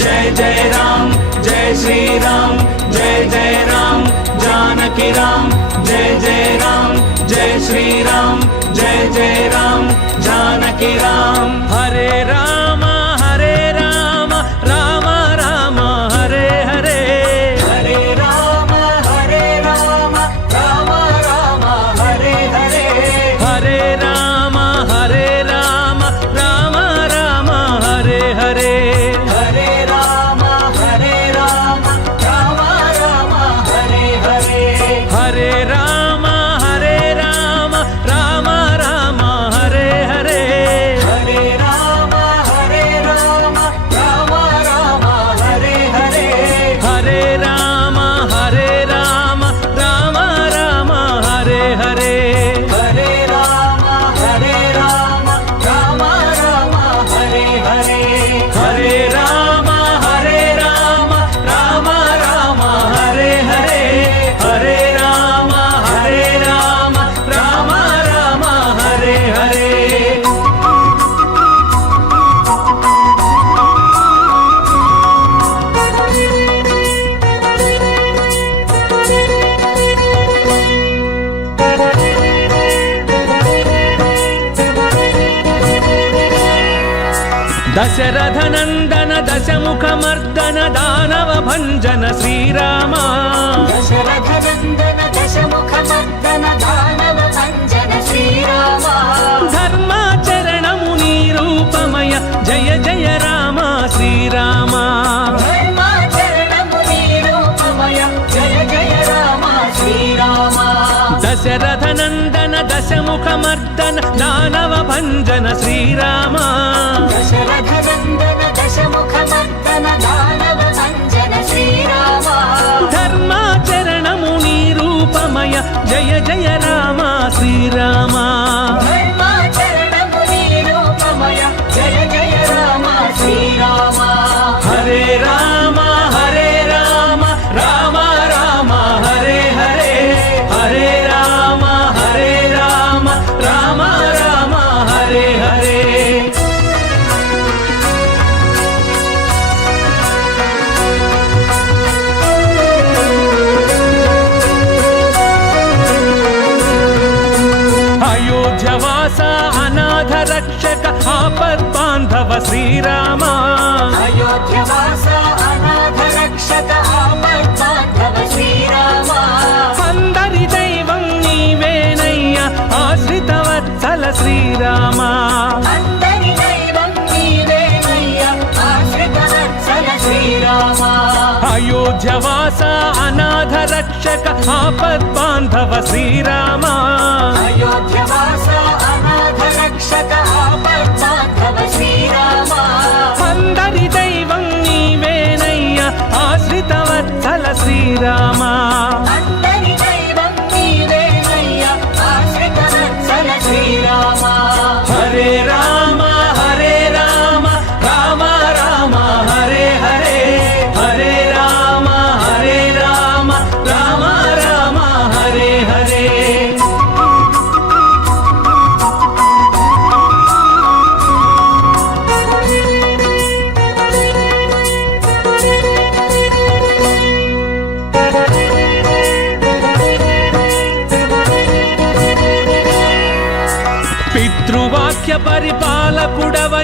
जय जय राम जय श्री राम जय जय राम जानकी राम जय जय राम जय श्री राम जय जय राम जानकी राम హరే రామ హరే రామ రామ రామ హరే హరే హరే రామ హరే రామ రామ రామ హరే హరే హరే రామ హరే రామ రామ రామ హరే హరే హరే రామ హరే రామ రామ రామ హరే హరే హరే రామ హరే రామ రామ రామ హరే హరే హరే రామ హరే రామ రామ రామ హరే హరే హరే రామ హరే రామ రామ రామ హరే హరే హరే రామ హరే రామ రామ రామ హరే హరే హరే రామ హరే రామ రామ రామ హరే హరే హరే రామ హరే రామ రామ రామ హరే హరే దశరథ నందన దశముఖమర్దన దానవ భంజన శ్రీరామ దశరథ నందన దశముఖమర్దన దానవ భంజన శ్రీరామ ధర్మాచరణము నీ రూపమయ జయ జయ రామ శ్రీరామ ధర్మాచరణము నీ రూపమయ జయ జయ రామ శ్రీరామ దశరథ నందన దశముఖమర్దన దానవ భంజన శ్రీరామ దశరథ నందన దశముఖమర్దన దానవ భంజన శ్రీరామ ధర్మాచరణము నీ రూపమయ జయ జయ రామ శ్రీరామ ధర్మాచరణము నీ రూపమయ జయ జయ రామ శ్రీరామ హరే రామ హరే రామ రామ రామ హరే హరే హరే రామ హరే రామ రామ రామ హరే హరే అయోధ్యవాస అనాథ రక్షక ఆపద్బాంధవ శ్రీరామ అయోధ్యవాస అనాథ రక్షక ఆపద్బాంధవ శ్రీరామ అందరి దైవం నీవేనయ్య ఆశ్రిత వత్సల శ్రీరామ అందరి దైవం నీవేనయ్య ఆశ్రిత వత్సల శ్రీరామ అయోధ్యవాస అనాథ రక్షక ఆపద్బాంధవ శ్రీరామ అయోధ్యవాస అనాథ రక్షక ఆపద్బాంధవ శ్రీరామ అందరి దైవం నీవేనయ్య ఆశ్రిత వత్సల శ్రీరామ అందరి దైవం నీవేనయ్య ఆశ్రిత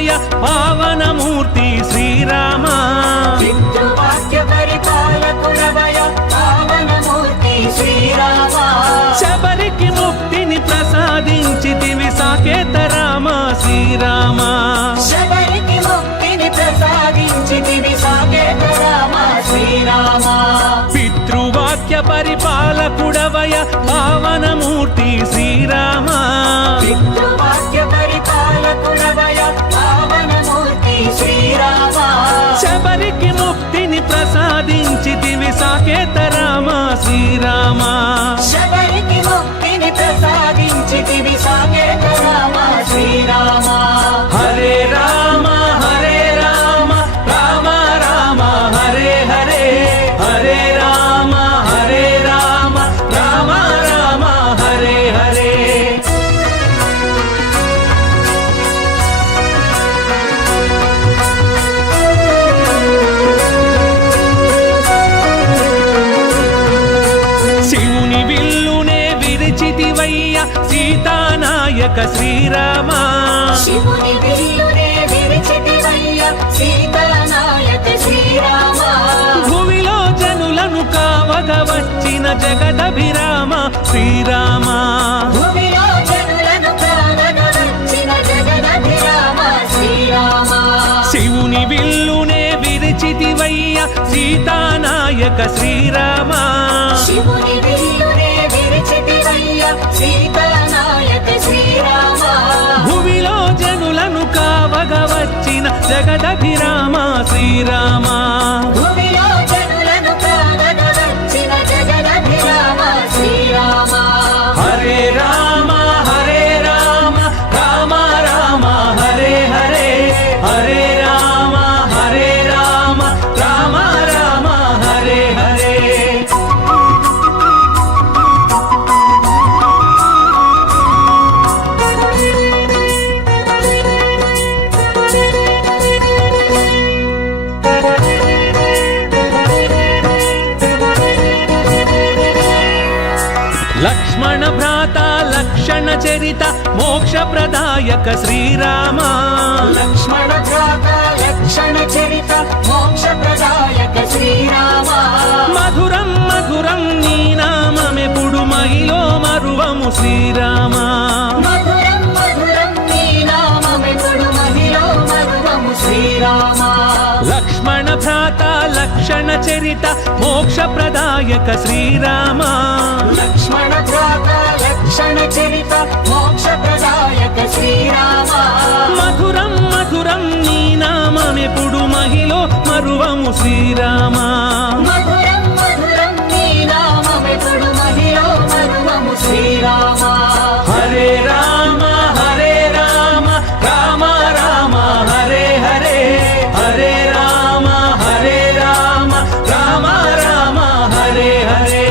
పితృవాక్యపరిపాలకుడవయ పావనమూర్తి శ్రీరామ పితృవాక్య పరిపాలకుడవయ పావనమూర్తి శ్రీరామ శబరికి ముక్తిని ప్రసాదించితివి సాకేత రామ శ్రీరామ శబరికి ముక్తిని ప్రసాదించితివి సాకేత రామ శ్రీరామ పితృవాక్య పరిపాలకుడవయ పావనమూర్తి శ్రీరామ పితృవాక్య పరిపాలకుడవయ పావనమూర్తి శ్రీరామ శబరికి ముక్తిని ప్రసాదించితివి సాకేత రామ శ్రీరామ శబరికి ముక్తిని ప్రసాదించితివి సాకేత రామ శ్రీరామ హరే రామ హరే రామ రామ రామ హరే హరే హరే రామ హరే రామ రామ రామ హరే హరే శివుని విల్లునే విరిచితివయ్య సీతానాయక శ్రీరామ శివుని విల్లునే విరిచితివయ్య సీతానాయక శ్రీరామ భూమిలో జనులను కావగ వచ్చిన జగదభిరామ శ్రీరామ భూమిలో జనులను కావగ వచ్చిన జగదభిరామ శ్రీరామ శివుని విల్లునే విరిచితివయ్య సీతానాయక శ్రీరామ శివుని విల్లునే విరిచితివయ్య సీతానాయక శ్రీరామ భూమిలో జనులను కావగ వచ్చిన జగదభిరామ శ్రీరామ భూమిలో జనులను కావగ వచ్చిన జగదభిరామ శ్రీరామ హరే రామ హరే రామ రామ రామ హరే హరే హరే రామ హరే రామ రామ రామ హరే హరే లక్ష్మణ భ్రాత లక్షణ చరిత మోక్ష ప్రదాయక శ్రీరామ లక్ష్మణ భ్రాత లక్షణ చరిత మోక్ష ప్రదాయక శ్రీరామ మధురం మధురం నీ నామమెప్పుడు మహిలో మరువము శ్రీరామ మధురం మధురం నీ నామమెప్పుడు మహిలో మరువము శ్రీరామ లక్ష్మణ భ్రాత లక్షణ చరిత మోక్ష ప్రదాయక శ్రీరామ లక్ష్మణ భ్రాత లక్షణ చరిత మోక్ష ప్రదాయక శ్రీరామ మధురం మధురం నీ నామమెప్పుడు మహిలో మరువము శ్రీరామ మధురం మధురం నీ నామమెప్పుడు మహిలో మరువము శ్రీరామ హరే రామ హరే రామ రామ రామ హరే హరే హరే రామ హరే రామ రామ రామ హరే హరే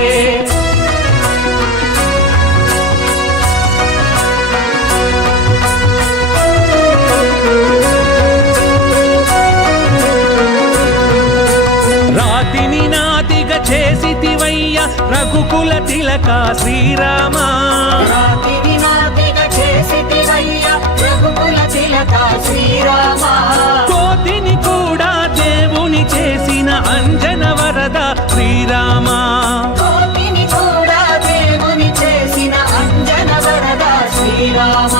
రాతిని నాతిగా చేసితివయ్య రఘుకుల తిలక శ్రీరామ రాతిని నాతిగా చేసితివయ్య రఘుకుల తిలక శ్రీరామ కోతిని కూడా దేవుని చేసిన అంజన వరద శ్రీరామ కోటిని కూడా దేవుని చేసిన అంజన వరద శ్రీరామ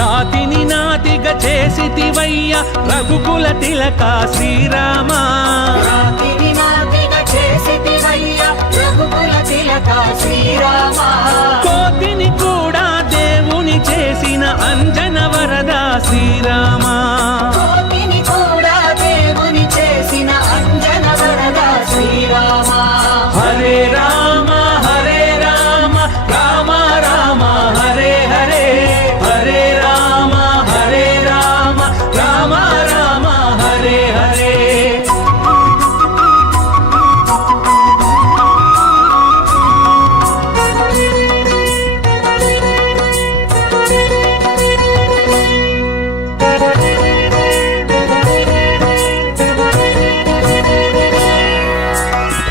రాతిని నాతిగా చేసితివయ్య రఘుకుల తిలక శ్రీరామ రాతిని నాతిగా చేసితివయ్య రఘుకుల తిలక శ్రీరామ కోతిని కూడా దేవుని చేసిన అంజన వరద శ్రీరామ కోటిని కూడా దేవుని చేసిన అంజన వరద శ్రీరామ హరే రామ హరే రామ రామ రామ హరే హరే హరే రామ హరే రామ రామ రామ హరే హరే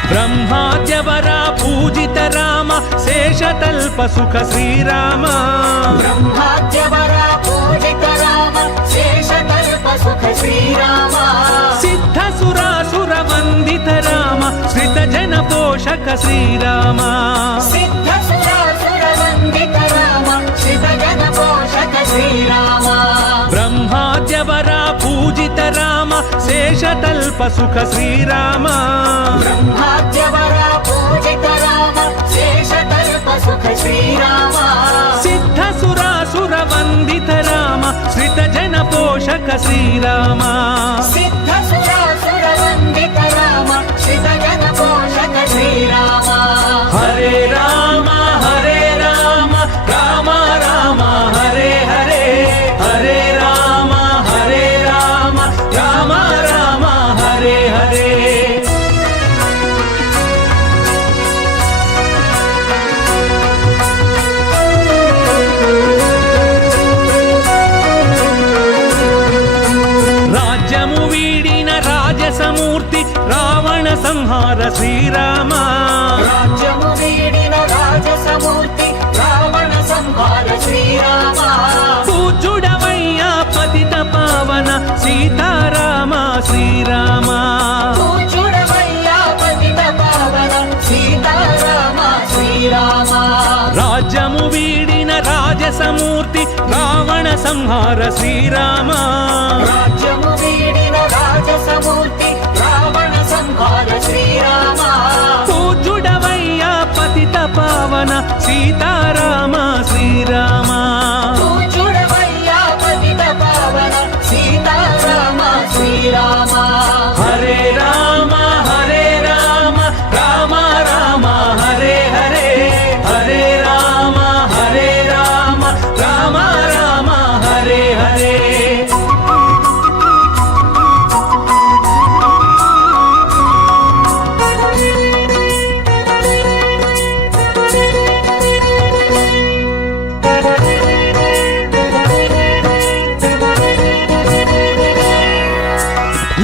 బ్రహ్మాద్యవరా పూజిత రామ శేషతల్ప సుఖ శ్రీరామ బ్రహ్మాద్యవర పూజిత రామ శేషతల్ప सुख श्रीराम सिद्ध सुरासुर वंदित राम श्रित जन पोषक श्रीराम सिद्ध सुरासुर वंदित राम श्रित जन पोषक श्रीराम ब्रह्माद्यवरा पूजित राम शेषतल्प सुख श्रीराम ब्रह्माद्यवरा पूजित राम शेषतल्प सुख श्रीराम सिद्ध सुरासुर वंदित राम श्रित जन पोषक श्रीराम सिद्ध सुरासुर वंदित राम श्रित जन पोषक श्रीराम हरे राम राम राम हरे हरे हरे राम राम राम हरे हरे राज्यमु वीडिन राजसमूर्ति रावण संहार श्रीराम राज्यमु वीडिन राजसमूर्ति रावण संहार श्रीराम पूजुडवయ్యా పతిత పావన సీతారామ శ్రీరామ पूजुडवయ్యా पतित पावन सीताराम श्रीराम రాజ్యము వీడిన రాజసమూర్తి రావణ సంహార శ్రీరామ राज्यमु वीडिन राजसमूर्ति रावण संहार श्रीराम పూజుడవయ్యా పతిత పావన సీతారామ శ్రీరామ पूजुडवయ్యా पतित पावन सीताराम श्रीराम హరే రామ రామ రామ హరే హరే హరే రామ రామ రామ హరే హరే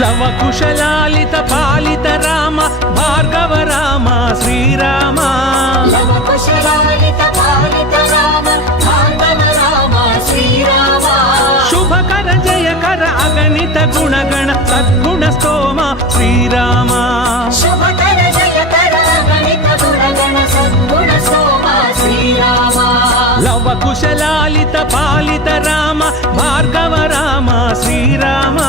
లవ కుశలాలిత పాలిత రామ భార్గవ రామ శ్రీరామ लव कुशलालित पालित राम भार्गव राम श्रीराम శుభకర జయకర అగణిత గుణగణ సద్గుణ స్తోమ శ్రీరామ शुभकर जयकर गणित गुणगण सद्गुण सोम श्रीराम లవ కుశలాలిత పాలిత రామ భార్గవ రామ శ్రీరామ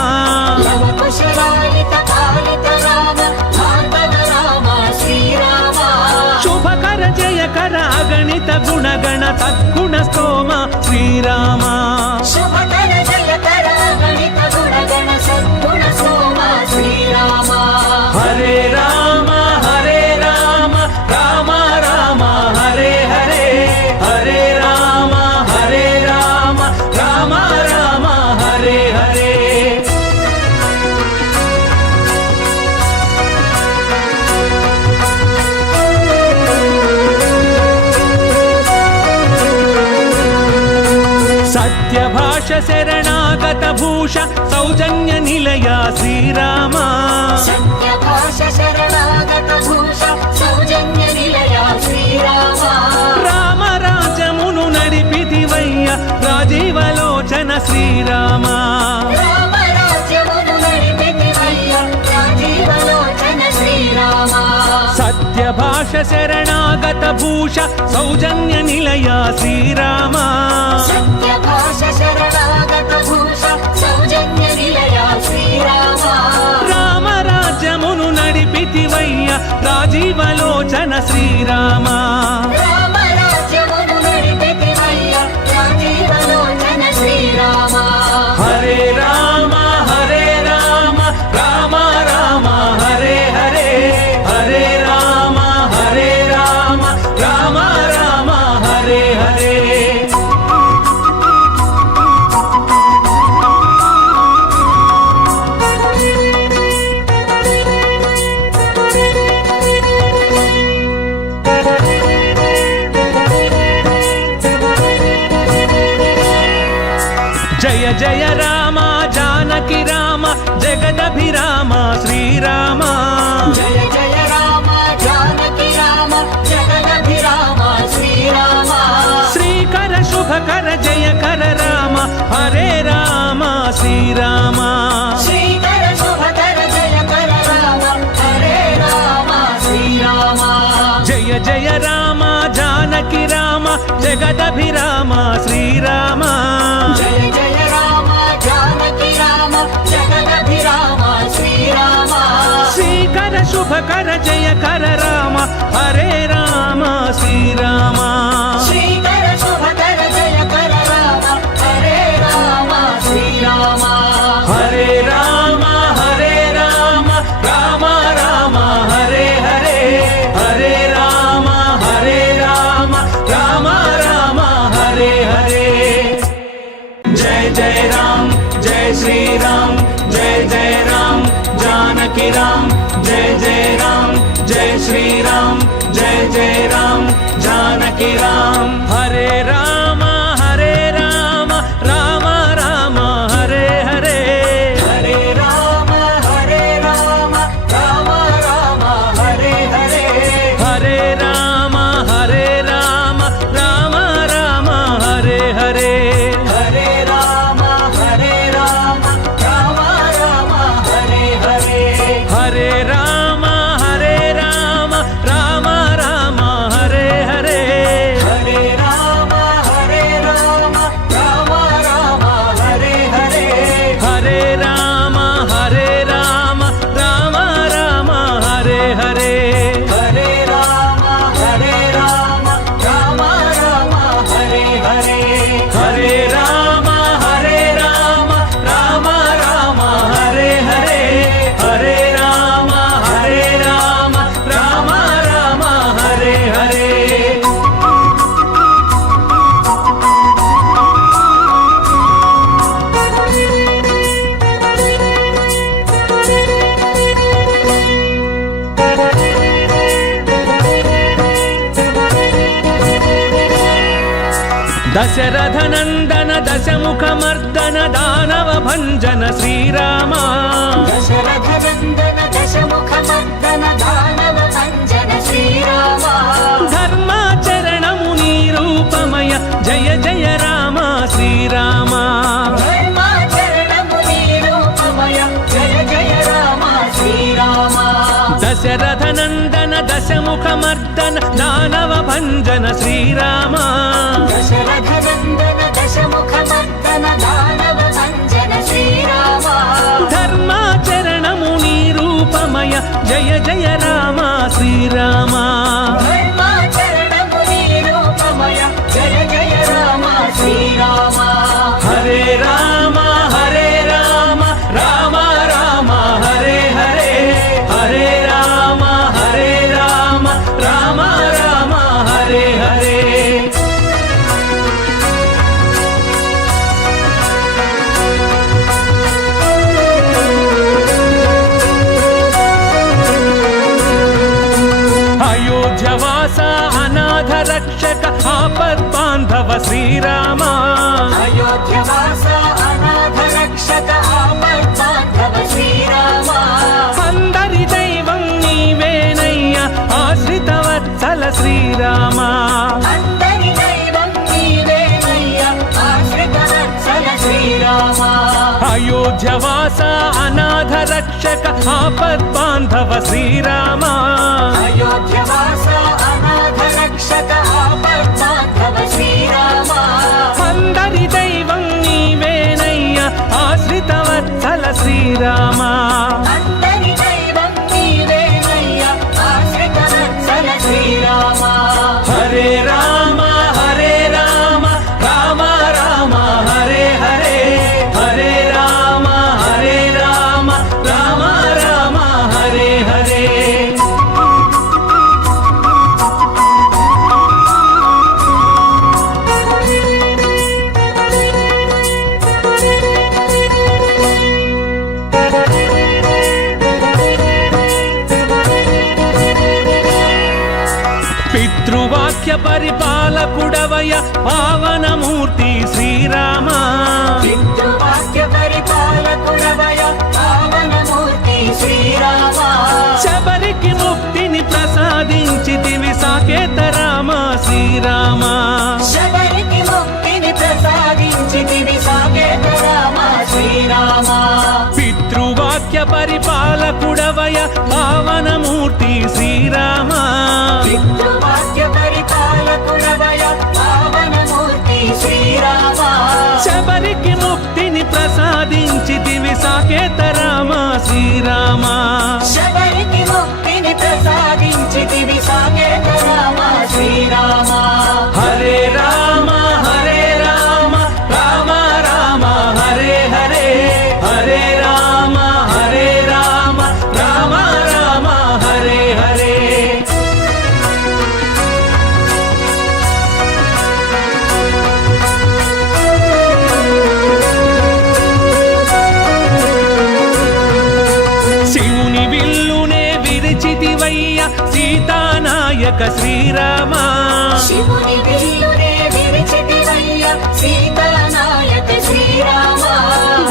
लव कुशलालित पालित राम भार्गव राम श्रीराम శుభకర జయకర అగణిత గుణగణ సద్గుణ స్తోమ శ్రీరామ शुभकर जयकर गणित गुणगण सद्गुण सोम श्रीराम హరే రామ రామ రామ హరే హరే హరే రామ రామ రామ హరే హరే సత్యభాష శరణాగత భూష సౌజన్య నిలయ శ్రీరామ सत्यभाष शरणागत भूष सौजन्य निलया श्रीराम రామ రాజమును నడిపితివయ్య రాజీవలోచన శ్రీరామ राम राज्यमुनु नडिपितिवయ్య राजीवलोचन श्रीराम సత్యభాష శరణాగత భూష సౌజన్య నిలయ శ్రీరామ सत्यभाष शरणागत भूष सौजन्य निलया श्रीराम రామ రాజ్యమును నడిపితివయ్య రాజీవలోచన శ్రీరామ राम राज्यमुनु नडिपितिवయ్య राजीवलोचन श्रीराम హరే రామ రామ రామ హరే హరే హరే రామ రామ రామ హరే హరే జయ జయ రామ జానకి రామ జగదభిరామ శ్రీరామ जय जय राम जानकी राम जगदभिराम श्रीराम శ్రీకర శుభకర జయకర రామ హరే రామ శ్రీరామ జానకి రామ జగదభిరామ శ్రీరామ జయ జయ రామ జానకి రామ జగదభిరామ శ్రీరామ శ్రీకర శుభకర జయకర రామ హరే రామ శ్రీరామ శ్రీకర శుభకర జయకర రామ హరే రామ శ్రీరామ హరే రామ హరే రామ రామ రామ హరే హరే హరే రామ హరే రామ రామ రామ హరే హరే जय जय राम जय श्री राम जय जय राम जानकी राम जय जय राम जय श्री राम जय जय राम जानकी राम హరే రామ హరే రామ రామ రామ హరే హరే హరే రామ హరే రామ రామ రామ హరే హరే హరే రామ హరే రామ రామ రామ హరే హరే హరే రామ హరే రామ రామ రామ హరే హరే హరే రామ హరే రామ రామ రామ హరే హరే హరే రామ హరే రామ రామ రామ హరే హరే హరే రామ హరే రామ రామ రామ హరే హరే హరే రామ హరే రామ రామ రామ హరే హరే హరే రామ హరే రామ రామ రామ హరే హరే హరే రామ హరే రామ రామ రామ హరే హరే దశరథ నందన దశముఖమర్దన దానవ భంజన శ్రీరామ దశరథ నందన దశముఖమర్దన దానవ భంజన శ్రీరామ ధర్మాచరణము నీ రూపమయ జయ జయ రామ శ్రీరామ ధర్మాచరణము నీ రూపమయ జయ జయ రామ శ్రీరామ దశరథ నందన దశముఖమర్దన దానవ భంజన శ్రీరామ దశరథ నందన దశముఖమర్దన దానవ భంజన శ్రీరామ ధర్మాచరణము నీ రూపమయ జయ జయ రామ శ్రీరామ ధర్మాచరణము నీ రూపమయ జయ జయ రామ శ్రీరామ హరే రామ హరే రామ రామ రామ హరే హరే హరే రామ హరే రామ రామ రామ హరే హరే అయోధ్యవాస అనాథ రక్షక ఆపద్బాంధవ శ్రీరామ అయోధ్యవాస అనాథ రక్షక ఆపద్బాంధవ శ్రీరామ అందరి దైవం నీవేనయ్య ఆశ్రిత వత్సల శ్రీరామ అందరి దైవం నీవేనయ్య ఆశ్రిత వత్సల శ్రీరామ అయోధ్యవాస అనాథ రక్షక ఆపద్బాంధవ శ్రీరామ అయోధ్యవాస అనాథ రక్షక ఆపద్బాంధవ శ్రీరామ అందరి దైవం నీవేనయ్య ఆశ్రిత వత్సల శ్రీరామ అందరి దైవం నీవేనయ్య ఆశ్రిత వత్సల శ్రీరామ హరే రామ హరే రామ రామ రామ హరే హరే హరే రామ హరే రామ రామ రామ హరే హరే పితృవాక్య పరిపాలకుడవయ పావనమూర్తి శ్రీరామ పితృవాక్య పరిపాలకుడవయ పావనమూర్తి శ్రీరామ శబరికి ముక్తిని ప్రసాదించితివి సాకేత రామ శ్రీరామ శబరికి ముక్తిని ప్రసాదించితివి సాకేత రామ శ్రీరామ పితృవాక్య పరిపాలకుడవయ పావనమూర్తి శ్రీరామ పితృవాక్య పరిపాలకుడవయ శ్రీరామ శబరికి ముక్తిని ప్రసాదించితివి సాకేత రామ శ్రీరామ హరే రామ హరే రామ రామ రామ హరే హరే హరే రామ హరే రామ రామ రామ హరే హరే శివుని విల్లునే విరిచితివయ్య సీతానాయక శ్రీరామ శివుని విల్లునే విరిచితివయ్య సీతానాయక శ్రీరామ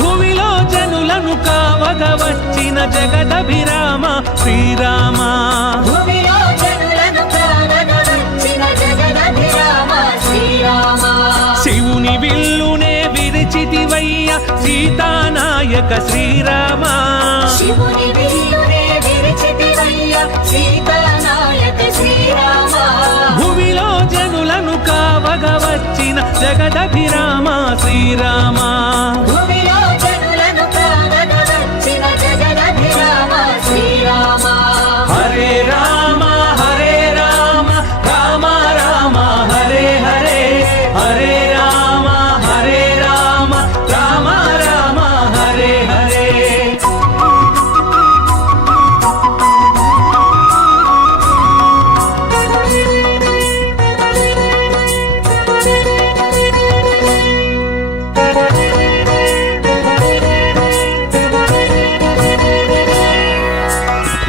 భువిలో జనులను కావగ వచ్చిన జగదభిరామ శ్రీరామ భూమిలో జనులను కావగ వచ్చిన జగదభిరామ శ్రీరామ శివుని విల్లునే విరిచితివయ్య సీతానాయక శ్రీరామ శివుని విల్లునే విరిచితివయ్య సీతానాయక శ్రీరామ భువిలో జనులను కావగ వచ్చిన జగదభిరామ శ్రీరామ భూమిలో జనులను కావగ వచ్చిన జగదభిరామ శ్రీరామ హరే రామ హరే రామ రామ రామ హరే హరే హరే రామ హరే రామ రామ రామ హరే హరే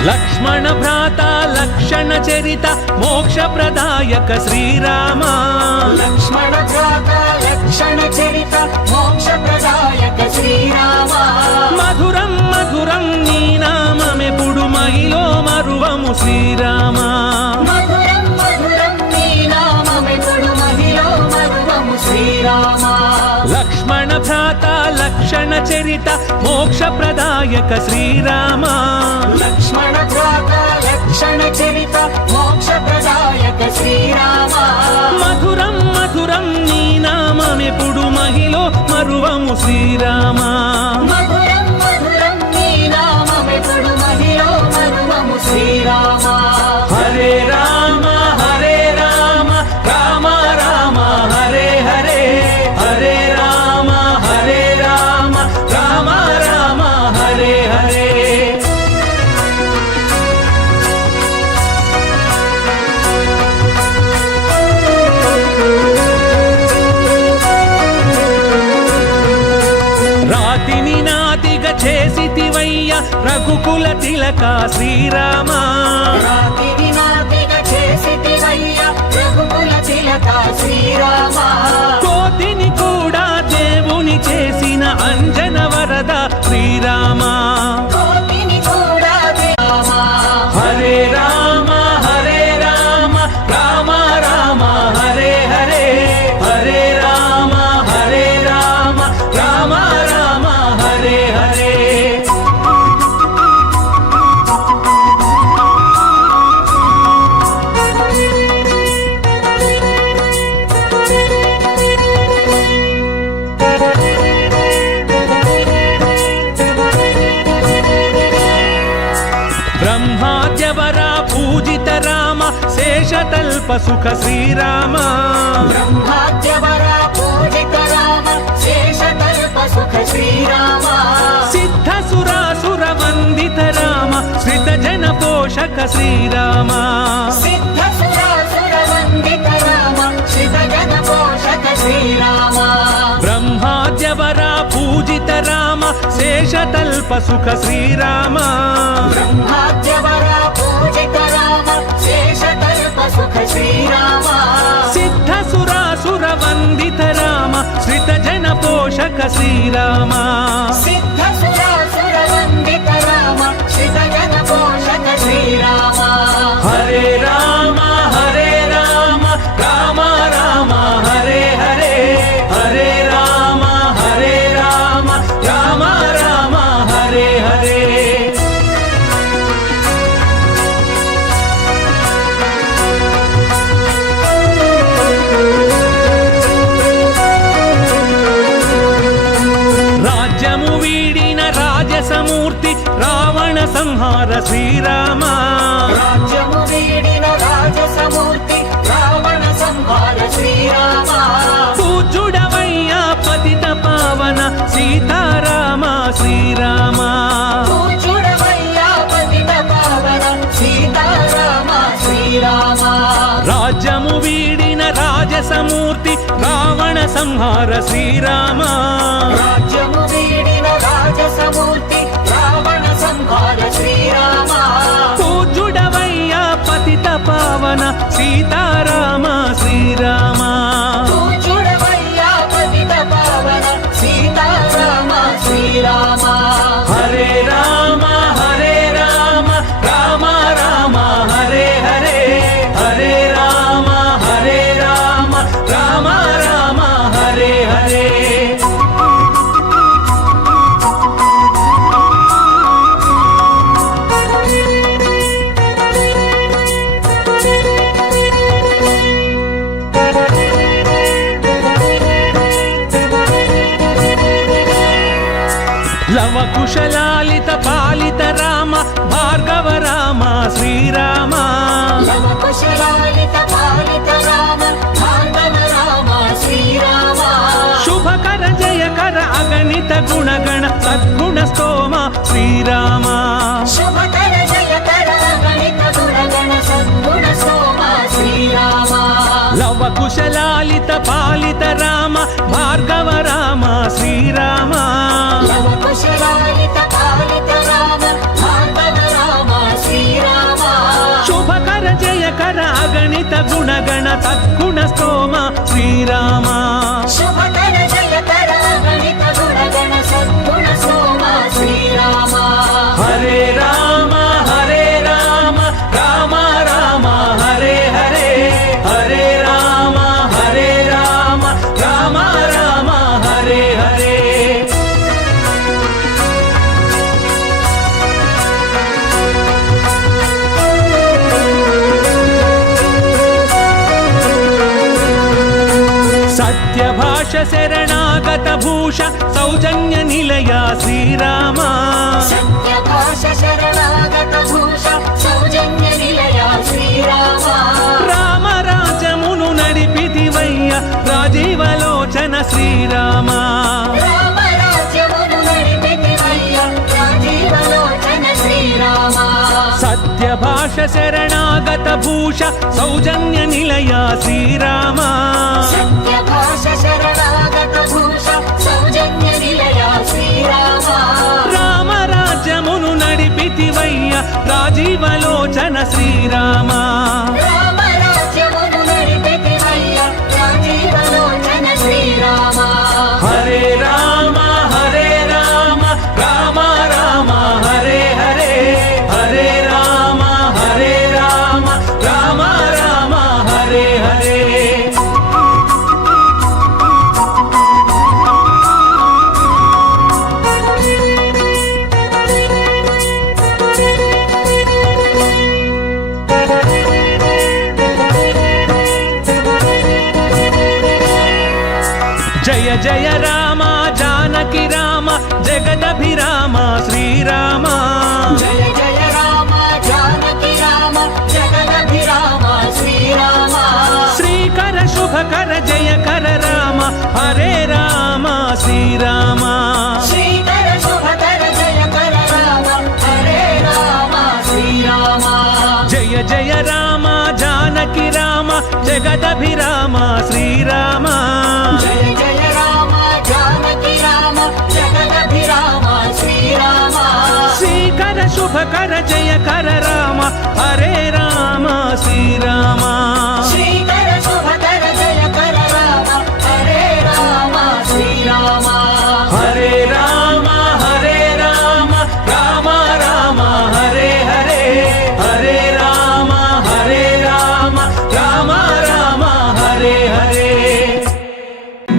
లక్ష్మణ భ్రాత లక్షణ చరిత మోక్ష ప్రదాయక శ్రీరామ లక్ష్మణ భ్రాత లక్షణ చరిత మోక్ష ప్రదాయక శ్రీరామ మధురం మధురం నీ నామమెప్పుడు మహిలో మరువము శ్రీరామ మధురం మధురం నీ నామమెప్పుడు మహిలో మరువము శ్రీరామ లక్ష్మణ భ్రాత లక్షణ చరిత మోక్ష ప్రదాయక శ్రీరామ లక్ష్మణ భ్రాత లక్షణ చరిత మోక్ష ప్రదాయక శ్రీరామ మధురం మధురం నీ నామమెప్పుడు మహిలో మరువము శ్రీరామ మధురం మధురం నీ నామమెప్పుడు మహిలో మరువము శ్రీరామ హరే రామ హరే రామ రామ రామ హరే హరే హరే రామ హరే రామ రామ రామ హరే హరే రాతిని నాతిగా చేసితివయ్య రఘుకుల తిలక శ్రీరామ రాతి వినాతిగా చేసితివయ్య రఘుకుల తిలక శ్రీరామ కోతిని కూడా దేవుని చేసిన అంజన వరద శ్రీరామ కోటిని కూడా రామ హరే రామ హరే రామ రామ రామ హరే హరే హరే రామ హరే రామ రామ రామ హరే హరే బ్రహ్మాద్యవర పూజిత రామ శేషతల్ప సుఖ శ్రీరామ బ్రహ్మాద్యవర పూజిత రామ శేషతల్ప సుఖ శ్రీరామ సిద్ధ సురాసుర వందిత రామ శ్రిత జన పోషక శ్రీరామ సిద్ధ సురాసుర వందిత రామ శ్రిత జన పోషక శ్రీరామ బ్రహ్మాద్యవర పూజిత రామ శేషతల్ప సుఖ శ్రీరామ బ్రహ్మాద్యవర పూజిత రామ శేషతల్ప సుఖ శ్రీరామ సిద్ధ సురాసుర వందిత రామ శ్రిత జన పోషక శ్రీరామ సిద్ధ సురాసుర వందిత రామ శ్రిత జన పోషక శ్రీరామ హరే రామ హరే రామ రామ రామ హరే హరే హరే రామ హరే రామ రామ రామ హరే హరే రాజ్యము వీడిన రాజసమూర్తి రా మూర్తి రావణ సంహార శ్రీరామ రాజ్యము వీడిన రాజసమూర్తి రావణ సంహార శ్రీరామ పూజ్యుడవయ్యా పతిత పావన సీతారామ శ్రీరామ పూజ్యుడవయ్యా పతిత పావన సీతారామ శ్రీరామ హరే రామ హరే రామ రామ రామ హరే హరే హరే రామ హరే రామ రామ రామ హరే హరే లవ కుశలాలిత పాలిత రామ భార్గవ రామ శ్రీరామ లవ కుశలాలిత పాలిత రామ భార్గవ రామ శ్రీరామ శుభకర జయకర అగణిత గుణగణ సద్గుణ స్తోమ శ్రీరామ శుభకర జయకర గణిత గుణగణ సద్గుణ సోమ శ్రీరామ లవ కుశలాలిత పాలిత రామ భార్గవ రామ శ్రీరామ లవ కుశలాలిత పాలిత రామ భార్గవ రామ శ్రీరామ శుభకర జయకర అగణిత గుణగణ సద్గుణ స్తోమ శ్రీరామ శుభకర జయకర గణిత గుణగణ సద్గుణ సోమ శ్రీరామ హరే రామ హరే రామ రామ రామ హరే హరే హరే రామ హరే రామ రామ రామ హరే హరే సత్యభాష శరణాగత భూష సౌజన్య నిలయ శ్రీరామ సత్యభాష శరణాగత భూష సౌజన్య నిలయ శ్రీరామ రామ రాజమును నడిపితివయ్య రాజీవలోచన శ్రీరామ రామ రాజ్యమును నడిపితివయ్య రాజీవలోచన శ్రీరామ సత్యభాష శరణాగత భూష సౌజన్య నిలయ శ్రీరామ సత్యభాష శరణాగత భూష సౌజన్య నిలయ శ్రీరామ రామ రాజ్యమును నడిపితివయ్య రాజీవలోచన శ్రీరామ రామ రాజ్యమును నడిపితివయ్య రాజీవలోచన శ్రీరామ హరే రామ హరే రామ రామ రామ హరే హరే హరే రామ హరే రామ రామ రామ హరే హరే జయ జయ రామ జానకి రామ జగదభిరామ శ్రీరామ జయ జయ రామ జానకి రామ జగదభిరామ శ్రీరామ శ్రీకర శుభకర జయకర రామ హరే రామ శ్రీరామ శ్రీకర శుభకర జయకర రామ హరే రామ శ్రీరామ జయ జయ రామ జానకి రామ జగదభిరామ శ్రీరామ జయ జయ రామ జానకి రామ జగదభిరామ శ్రీరామ శ్రీకర శుభకర జయకర రామ హరే రామ శ్రీరామ శ్రీకర శుభకర జయకర రామ హరే రామ శ్రీరామ హరే రామ హరే రామ రామ రామ హరే హరే హరే రామ హరే రామ రామ రామ హరే హరే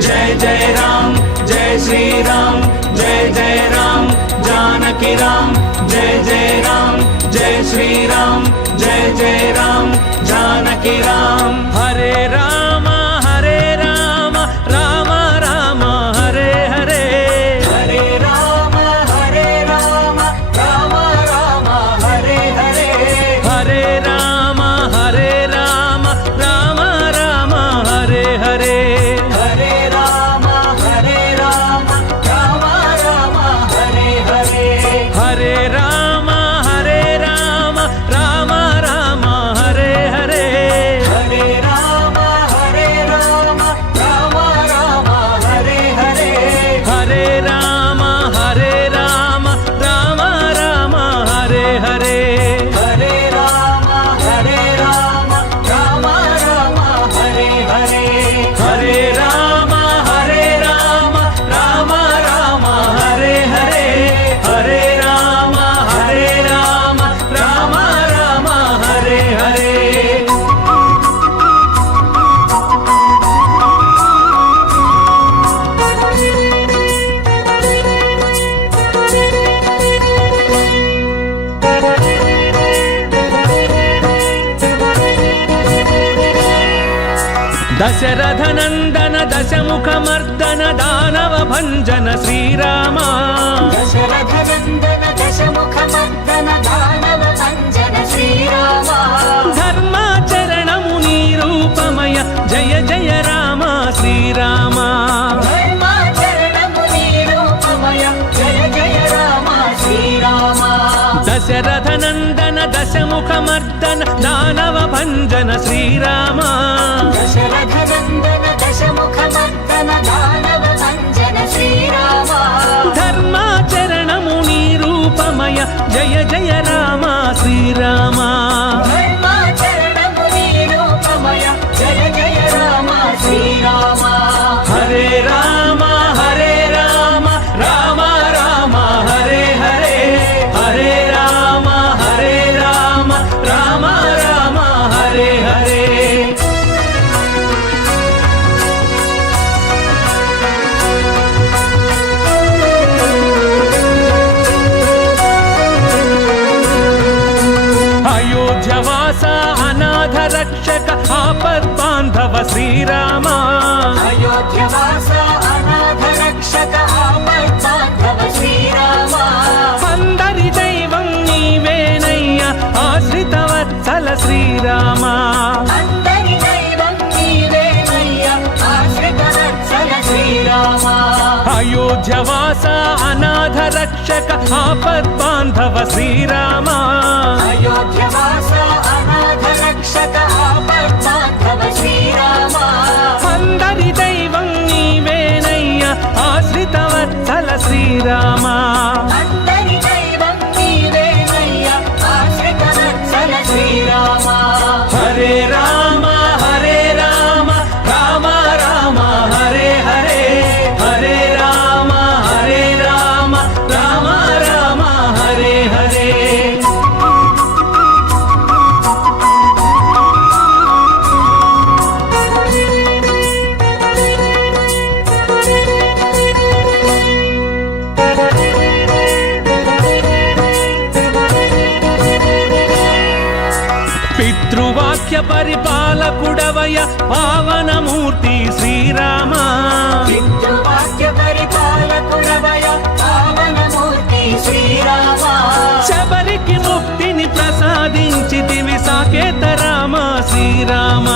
जय जय राम जय श्री राम जय जय राम जानकी राम जय जय राम जय श्री राम जय जय राम जानकी राम హరే రామ హరే రామ రామ రామ హరే హరే హరే రామ హరే రామ రామ రామ హరే హరే హరే రామ హరే రామ రామ రామ హరే హరే హరే రామ హరే రామ రామ రామ హరే హరే హరే రామ హరే రామ రామ రామ హరే హరే హరే దశరథ నందన దశముఖమర్దన దానవ భంజన శ్రీరామ దశరథ నందన దశముఖమర్దన దానవ భంజన శ్రీరామ ధర్మాచరణము నీ రూపమయ జయ జయ రామ శ్రీరామ ధర్మాచరణము నీ రూపమయ జయ జయ రామ శ్రీరామ దశరథ నందన దశముఖమర్దన దానవ భంజన శ్రీరామ దశరథ నందన దశముఖమర్దన దానవ భంజన శ్రీరామ ధర్మాచరణము నీ రూపమయ జయ జయ రామ శ్రీరామ ధర్మాచరణము నీ రూపమయ జయ జయ రామ శ్రీరామ హరే రామ హరే రామ రామ రామ హరే హరే హరే రామ హరే రామ రామ రామ హరే హరే అయోధ్యవాస అనాథ రక్షక ఆపద్బాంధవ శ్రీరామ అయోధ్యవాస అనాథ రక్షక ఆపద్బాంధవ శ్రీరామ అందరి దైవం నీవేనయ్య ఆశ్రిత వత్సల శ్రీరామ అందరి దైవం నీవేనయ్య ఆశ్రిత వత్సల శ్రీరామ అయోధ్యవాస అనాథ రక్షక ఆపద్బాంధవ శ్రీరామ అయోధ్యవాస అనాథ రక్షక ఆపద్బాంధవ శ్రీరామ అందరి దైవం నీవేనయ్య ఆశ్రిత వత్సల శ్రీరామ అందరి దైవం నీవేనయ్య ఆశ్రిత వత్సల శ్రీరామ హరే రామ హరే రామ రామ రామ హరే హరే హరే రామ హరే రామ రామ రామ హరే హరే పితృవాక్య పరిపాలకుడవయ పావనమూర్తి శ్రీరామ పితృవాక్య పరిపాలకుడవయ పావనమూర్తి శ్రీరామ శబరికి ముక్తిని ప్రసాదించితివి సాకేత రామ శ్రీరామ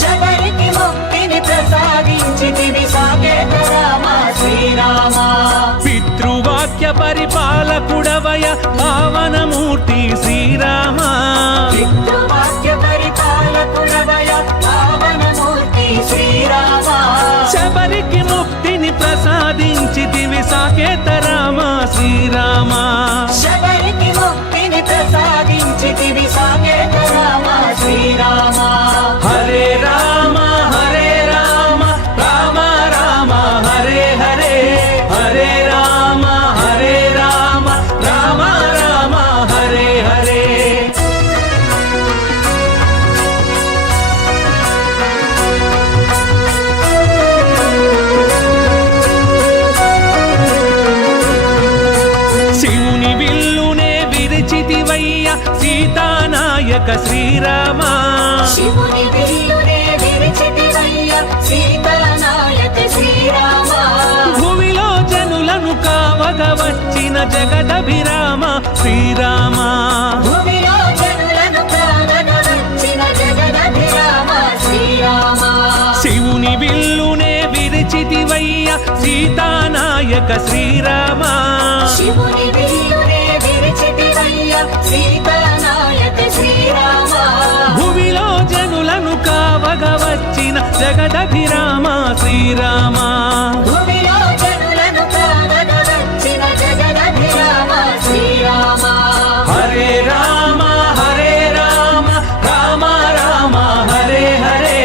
శబరికి ముక్తిని ప్రసాదించితివి సాకేత రామ శ్రీరామ పితృవాక్య పరిపాలకుడవయ పావనమూర్తి శ్రీరామ పితృవాక్య పరిపాలకుడవయ పావనమూర్తి శ్రీరామ శబరికి ముక్తిని ప్రసాదించితివి సాకేత రామ శ్రీరామ శబరికి ముక్తిని ప్రసాదించితివి సాకేత రామ శ్రీరామ హరే రామ హరే రామ రామ రామ హరే హరే హరే రామ హరే రామ రామ రామ హరే హరే శివుని విల్లునే విరిచితివయ్య సీతానాయక శ్రీరామ శివుని విల్లునే విరిచితివయ్య సీతానాయక శ్రీరామ భూమిలో జనులను కావగ వచ్చిన జగదభిరామ శ్రీరామ భూమిలో జనులను కావగ వచ్చిన జగదభిరామ శ్రీరామ శివుని విల్లునే విరిచితివయ్య సీతానాయక శ్రీరామ శివుని విల్లునే విరిచితివయ్య సీతానాయక శ్రీరామ భూమిలో జనులను కావగ వచ్చిన జగదభిరామ శ్రీరామ భూమిలో జనులను కావగ వచ్చిన జగదభిరామ శ్రీరామ హరే రామ హరే రామ రామ రామ హరే హరే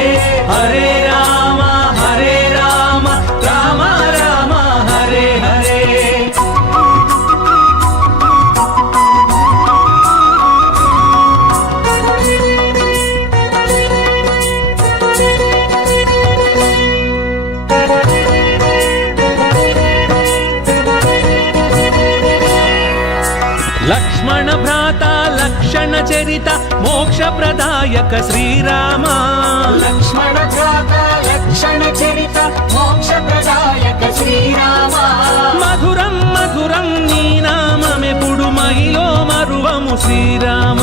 హరే రామ హరే రామ రామ రామ హరే హరే లక్ష్మణ భ్రాత లక్షణ చరిత మోక్ష ప్రదాయక శ్రీరామ లక్ష్మణ భ్రాత మరువము శ్రీరామ.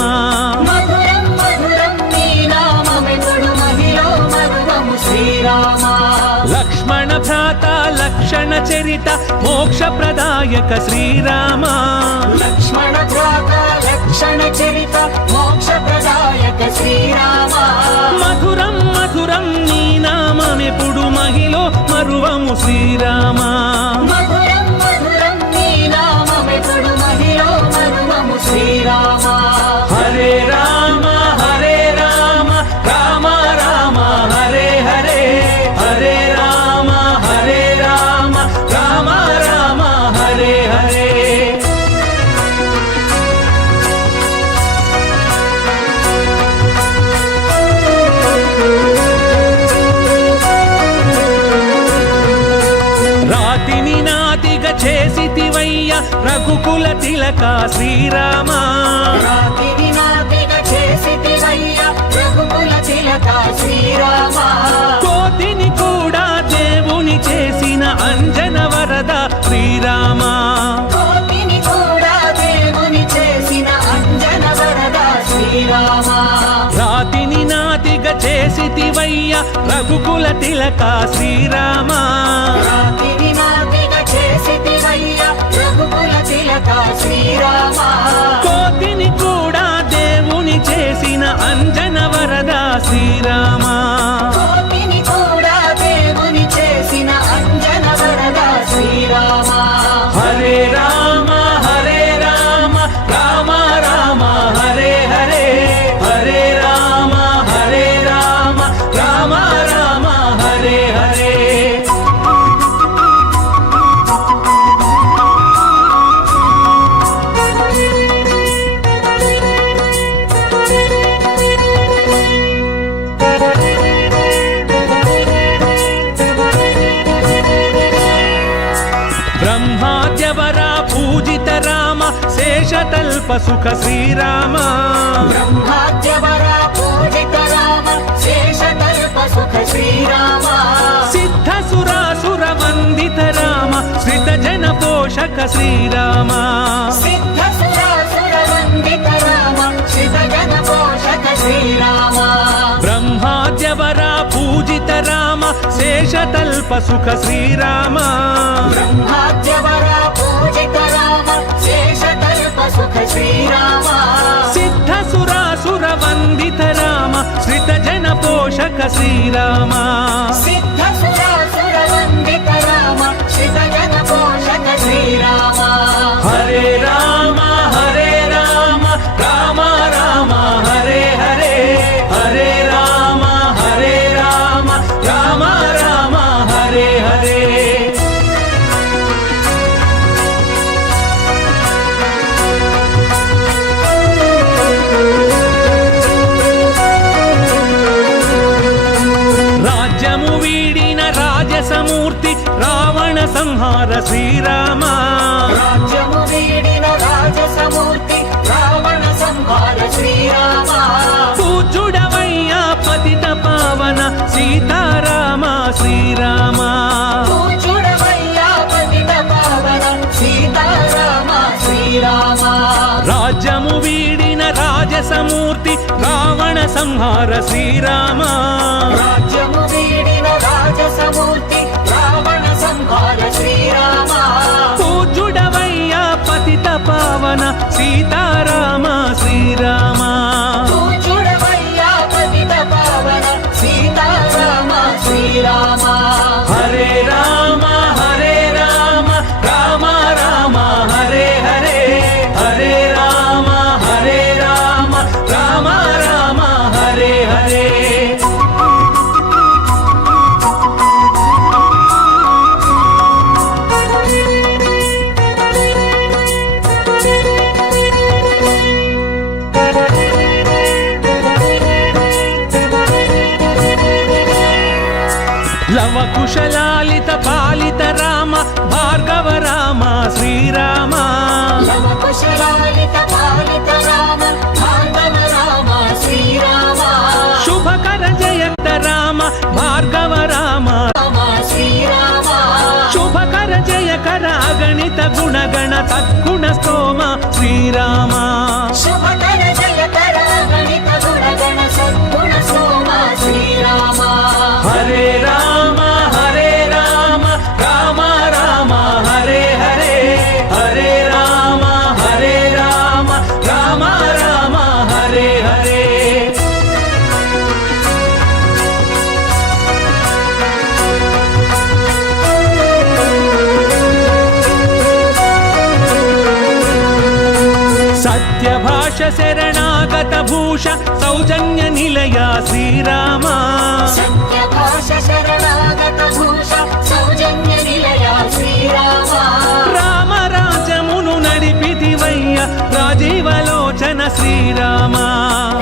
మధురం మధురం నీ నామమెప్పుడు మహిలో మరువము శ్రీరామ. లక్ష్మణ భ్రాత లక్షణ చరిత మోక్ష ప్రదాయక శ్రీరామ. లక్ష్మణ భ్రాత లక్షణ చరిత మోక్ష ప్రదాయక శ్రీరామ. మధురం మధురం నీ నామమెప్పుడు మహిలో మరువము శ్రీరామ. మధురం మధురం నీ నామమెప్పుడు మహిలో మరువము శ్రీరామ. హరే రామ హరే రామ రామ రామ హరే హరే, హరే రామ హరే రామ రామ రామ హరే హరే. రాతిని నాతిగా చేసితివయ్య రఘుకుల తిలక శ్రీరామ. రాతిని నాతిగా చేసితివయ్య రఘుకుల తిలక శ్రీరామ. కోతిని కూడా దేవుని చేసిన అంజన వరద శ్రీరామ. కోటిని కూడా దేవుని చేసిన అంజన వరద శ్రీరామ. రాతిని నాతిగా చేసితివయ్య రఘుకుల తిలక శ్రీరామ. రాతిని నాతిగా చేసితివయ్య రఘుకుల తిలక శ్రీరామ. కోతిని కూడా దేవుని చేసిన అంజన వరద శ్రీరామ. కోటిని కూడా దేవుని చేసిన అంజన వరద శ్రీరామ. హరే రామ హరే రామ రామ రామ హరే హరే, హరే రామ హరే రామ రామ రామ హరే హరే. బ్రహ్మాద్యవర పూజిత రామ శేషతల్ప సుఖ శ్రీరామ. బ్రహ్మాద్యవర పూజిత రామ శేషతల్ప సుఖ శ్రీరామ. సిద్ధ సురాసుర వందిత రామ శ్రిత జన పోషక శ్రీరామ. సిద్ధ సురాసుర వందిత రామ శ్రిత జన పోషక శ్రీరామ. బ్రహ్మాద్యవర పూజిత రామ శేషతల్ప సుఖ శ్రీరామ. బ్రహ్మాద్యవర పూజిత రామ శేషతల్ప సుఖ శ్రీరామ. సిద్ధ సురాసుర వందిత రామ శ్రిత జన పోషక శ్రీరామ. సిద్ధ సురాసుర వందిత రామ శ్రిత జన పోషక శ్రీరామ. హరే రామ హరే రామ రామ రామ హరే హరే, హరే రామ హరే రామ రామ రామ హరే హరే. రాజ్యము వీడిన రాజసమూర్తి రావణ సంహార శ్రీరామ. రాజ్యము వీడిన రాజసమూర్తి రావణ సంహార శ్రీరామ. పూజుడవయ్యా పతిత పావన సీతారామ శ్రీరామ. పూజుడవయ్యా పతిత పావన సీతారామ శ్రీరామ. రాజ్యము వీడిన రాజసమూర్తి రావణ సంహార శ్రీరామ. రాజ్యము వీడిన రాజసమూర్తి రావణ సంహార శ్రీరామ. పూజుడవయ్యా పతిత పావన సీతారామ శ్రీరామ. పూజుడవయ్యా పతిత పావన సీతారామ శ్రీరామ. హరే రామ హరే రామ రామ రామ హరే హరే, హరే రామ హరే రామ రామ రామ హరే హరే. లవ కుశలాలిత పాలిత రామ భార్గవ రామ శ్రీరామ. లవ కుశలాలిత పాలిత రామ భార్గవ రామ శ్రీరామ. శుభకర జయత రామ భార్గవ రామ. రామ శ్రీరామ. శుభకర జయకర అగణిత గుణగణ తద్గుణ స్తోమ శ్రీరామ. శుభకర జయకర గణిత గుణగణ సద్గుణ సోమ శ్రీరామ హరే రామ రామ రామ హరే హరే హరే రామ రామ రామ హరే హరే సత్యభాష శరణాగత భూష సౌజన్య నిలయ శ్రీరామ సత్యభాష శరణాగత భూష సౌజన్య నిలయ శ్రీరామ రామ రాజమును నడిపితివయ్య రాజీవలోచన శ్రీరామ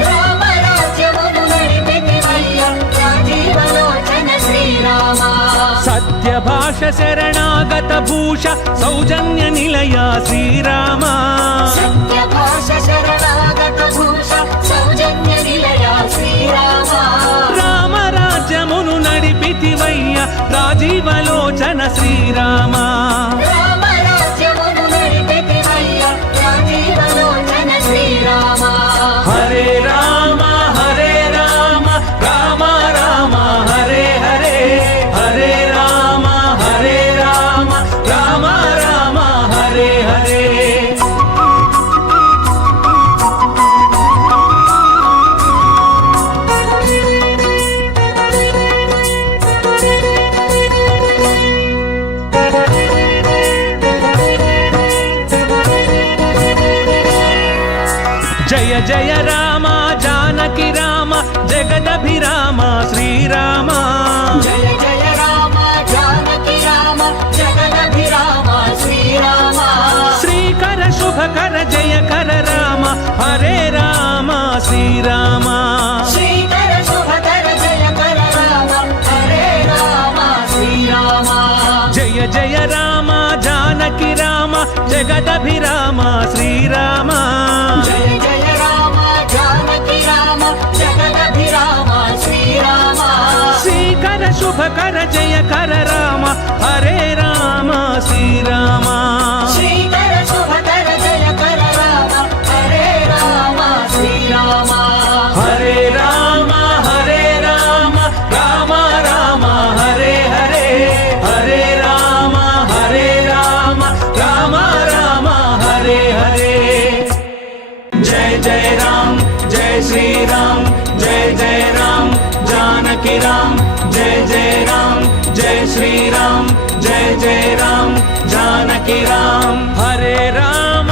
రామ రాజ్యమును నడిపితివయ్య రాజీవలోచన శ్రీరామ సత్యభాష శరణాగత భూష సౌజన్య నిలయ శ్రీరామ సత్యభాష శరణాగత భూష సౌజన్య నిలయ శ్రీరామ రామ రాజ్యమును నడిపితివయ్య రాజీవలోచన శ్రీరామ రామ రాజ్యమును నడిపితివయ్య రాజీవలోచన శ్రీరామ హరే రామ రామ రామ హరే హరే హరే రామ రామ రామ హరే హరే జయ జయ రామ జానకి రామ జగదభిరామ శ్రీరామ జయ జయ రామ జానకి రామ జగదభిరామ శ్రీరామ శ్రీకర శుభకర జయకర రామ హరే రామ శ్రీరామ శ్రీకర శుభకర జయకర రామ హరే రామ శ్రీరామ జయ జయ రామ జానకి రామ జగదభిరామ శ్రీరామ జయ జయ రామ జానకి రామ జగదభిరామ శ్రీరామ శ్రీకర శుభకర జయకర రామ హరే రామ శ్రీరామ శ్రీకర శుభకర జయకర రామ హరే రామ శ్రీరామ హరే రామ రామ రామ హరే హరే హరే రామ రామ రామ హరే హరే जय जय राम जय श्री राम जय जय राम जानकी राम जय जय राम जय श्री राम जय जय राम जानकी राम హరే రామ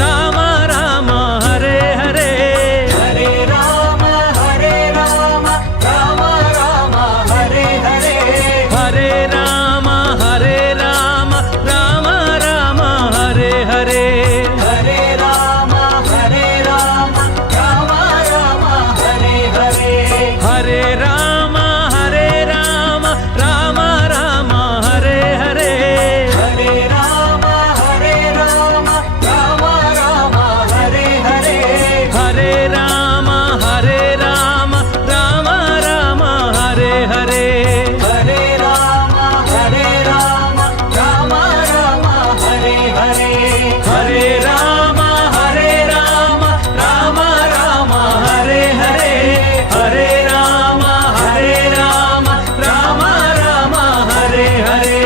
రామ రామ హరే హరే హరే రామ రామ రామ హరే హరే హరే రామ రామ రామ హరే హరే హరే రామ రామ రామ హరే హరే హరే రామ రామ రామ హరే హరే హరే రామ రామ రామ హరే హరే హరే రామ రామ రామ హరే హరే హరే రామ రామ రామ హరే హరే హరే రామ రామ రామ హరే హరే హరే రామ రామ హరే హరే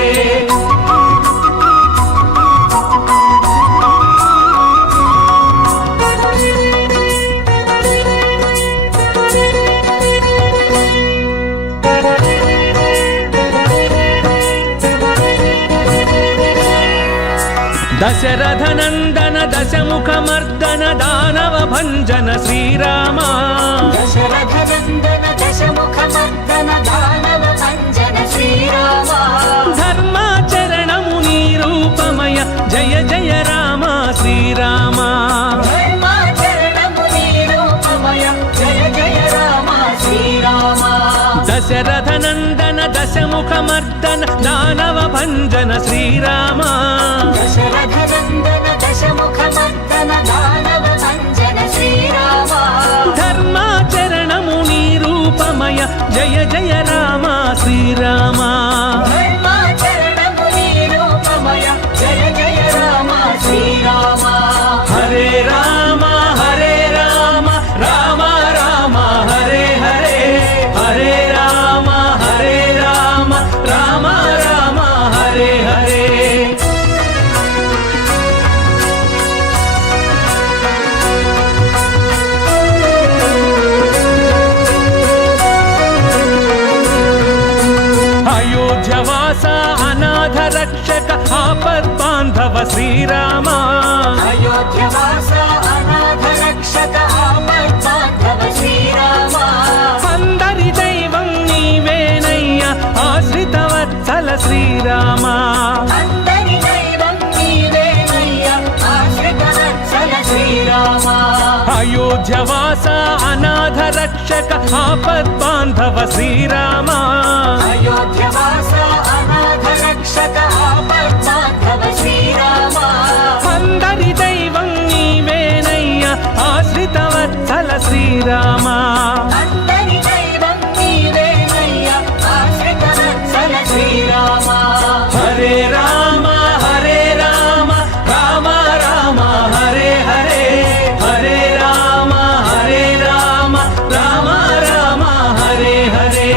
దశరథ నందన దశముఖ మర్దన దానవ భంజన శ్రీరామ దశరథ నందన దశముఖ మర్దన దానవ భంజన శ్రీరామ ధర్మాచరణము నీ రూపమయ జయ జయ రామ శ్రీరామ ధర్మాచరణము నీ రూపమయ జయ జయ రామ శ్రీరామ దశరథ నందన దశముఖ మర్దన దానవ భంజన శ్రీరామ దశరథ నందన దశముఖ మర్దన దానవ భంజన శ్రీరామ ధర్మాచరణము నీ రూపమయ జయ జయ రామ శ్రీరామ ధర్మాచరణము నీ రూపమయ జయ జయ రామ శ్రీరామ హరే అయోధ్యవాస అనాథ రక్షక ఆపద్బాంధవ శ్రీరామ అయోధ్యవాస అనాథ రక్షక ఆపద్బాంధవ శ్రీరామ అందరి దైవం నీవేనయ్య ఆశ్రిత వత్సల శ్రీరామ అందరి దైవం నీవేనయ్య ఆశ్రిత వత్సల శ్రీరామ అయోధ్యవాస అనాథ రక్షక ఆపద్బాంధవ శ్రీరామ అయోధ్యవాస అనాథ రక్షక ఆపద్బాంధవ శ్రీరామ అందరి దైవం నీవేనయ్య ఆశ్రిత వత్సల శ్రీరామ అందరి దైవం నీవేనయ్య ఆశ్రిత వత్సల శ్రీరామ హరే రామ హరే రామ రామ రామ హరే హరే హరే రామ హరే రామ రామ రామ హరే హరే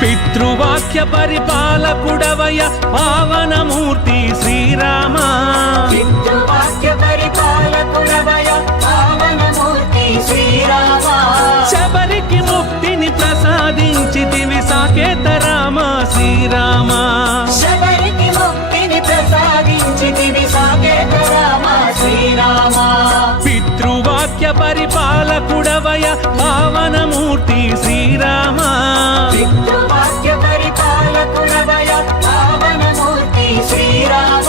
పితృవాక్య పరిపాలకుడవయ పావనమూర్తి శ్రీరామ పితృవాక్య పరిపాలకుడవయ పావనమూర్తి శ్రీరామ శబరికి ముక్తిని ప్రసాదించితివి సాకేత రామ శ్రీరామ శబరికి ముక్తిని ప్రసాదించితివి సాకేత రామ శ్రీరామ పితృవాక్య పరిపాలకుడవయ పావనమూర్తి శ్రీరామ పితృవాక్య పరిపాలకుడవయ పావనమూర్తి శ్రీరామ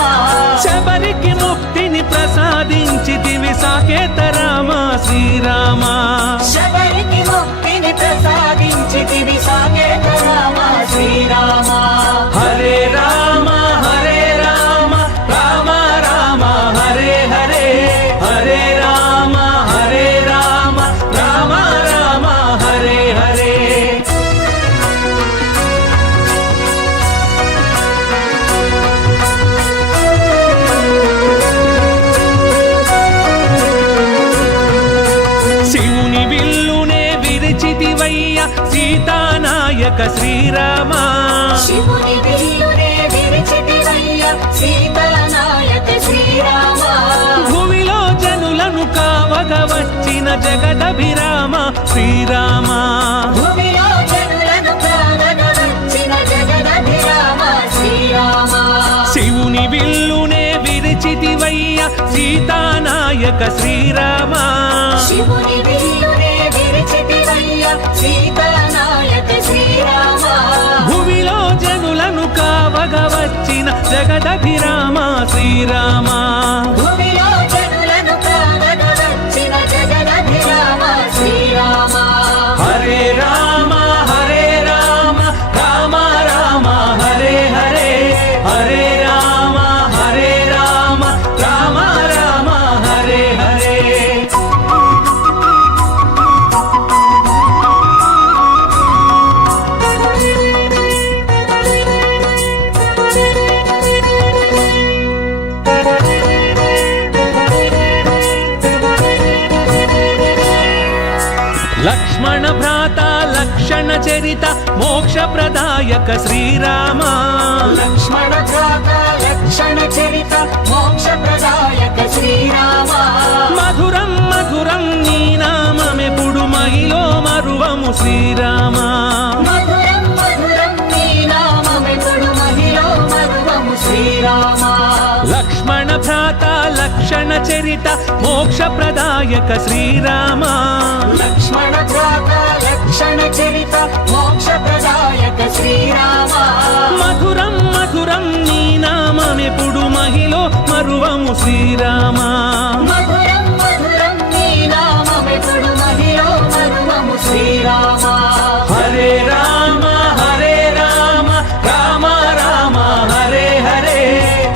శబరికి ముక్తిని ప్రసాదించితివి సాకేత రామ శ్రీరామ శబరికి ముక్తిని ప్రసాదించితివి సాకేత రామ శ్రీరామ హరే రామ హరే రామ రామ రామ హరే హరే హరే రామ హరే రామ రామ రామ హరే హరే శివుని విల్లునే విరిచితివయ్య సీతానాయక శ్రీరామ శివుని విల్లునే విరిచితివయ్య సీతానాయక శ్రీరామ భూమిలో జనులను కావగ వచ్చిన జగదభిరామ శ్రీరామ భూమిలో జనులను కావగ వచ్చిన జగదభిరామ శ్రీరామ శివుని విల్లునే విరిచితివయ్య సీతానాయక శ్రీరామ శివుని విల్లునే విరిచితివయ్య సీతానాయక శ్రీరామ భూమిలో జనులను కావగ వచ్చిన జగదభిరామ శ్రీరామ భూమిలో జనులను కావగ వచ్చిన జగదభిరామ శ్రీరామ హరే రామ హరే రామ రామ రామ హరే హరే హరే రామ హరే రామ రామ రామ హరే హరే లక్ష్మణ భ్రాత లక్షణ చరిత మోక్ష ప్రదాయక శ్రీరామ లక్ష్మణ భ్రాత లక్షణ చరిత మోక్ష ప్రదాయక శ్రీరామ మధురం మధురం నీ నామమెప్పుడు మహిలో మరువము శ్రీరామ మధురం మధురం నీ నామమెప్పుడు మహిలో మరువము శ్రీరామ లక్ష్మణ భ్రాత లక్షణ చరిత మోక్ష ప్రదాయక శ్రీరామ లక్ష్మణ భ్రాత లక్షణ చరిత మోక్ష ప్రదాయక శ్రీరామ మధురం మధురం నీ నామమెప్పుడు మహిలో మరువము శ్రీరామ మధురం మధురం నీ నామమెప్పుడు మహిలో మరువము శ్రీరామ హరే రామ హరే రామ రామ రామ హరే హరే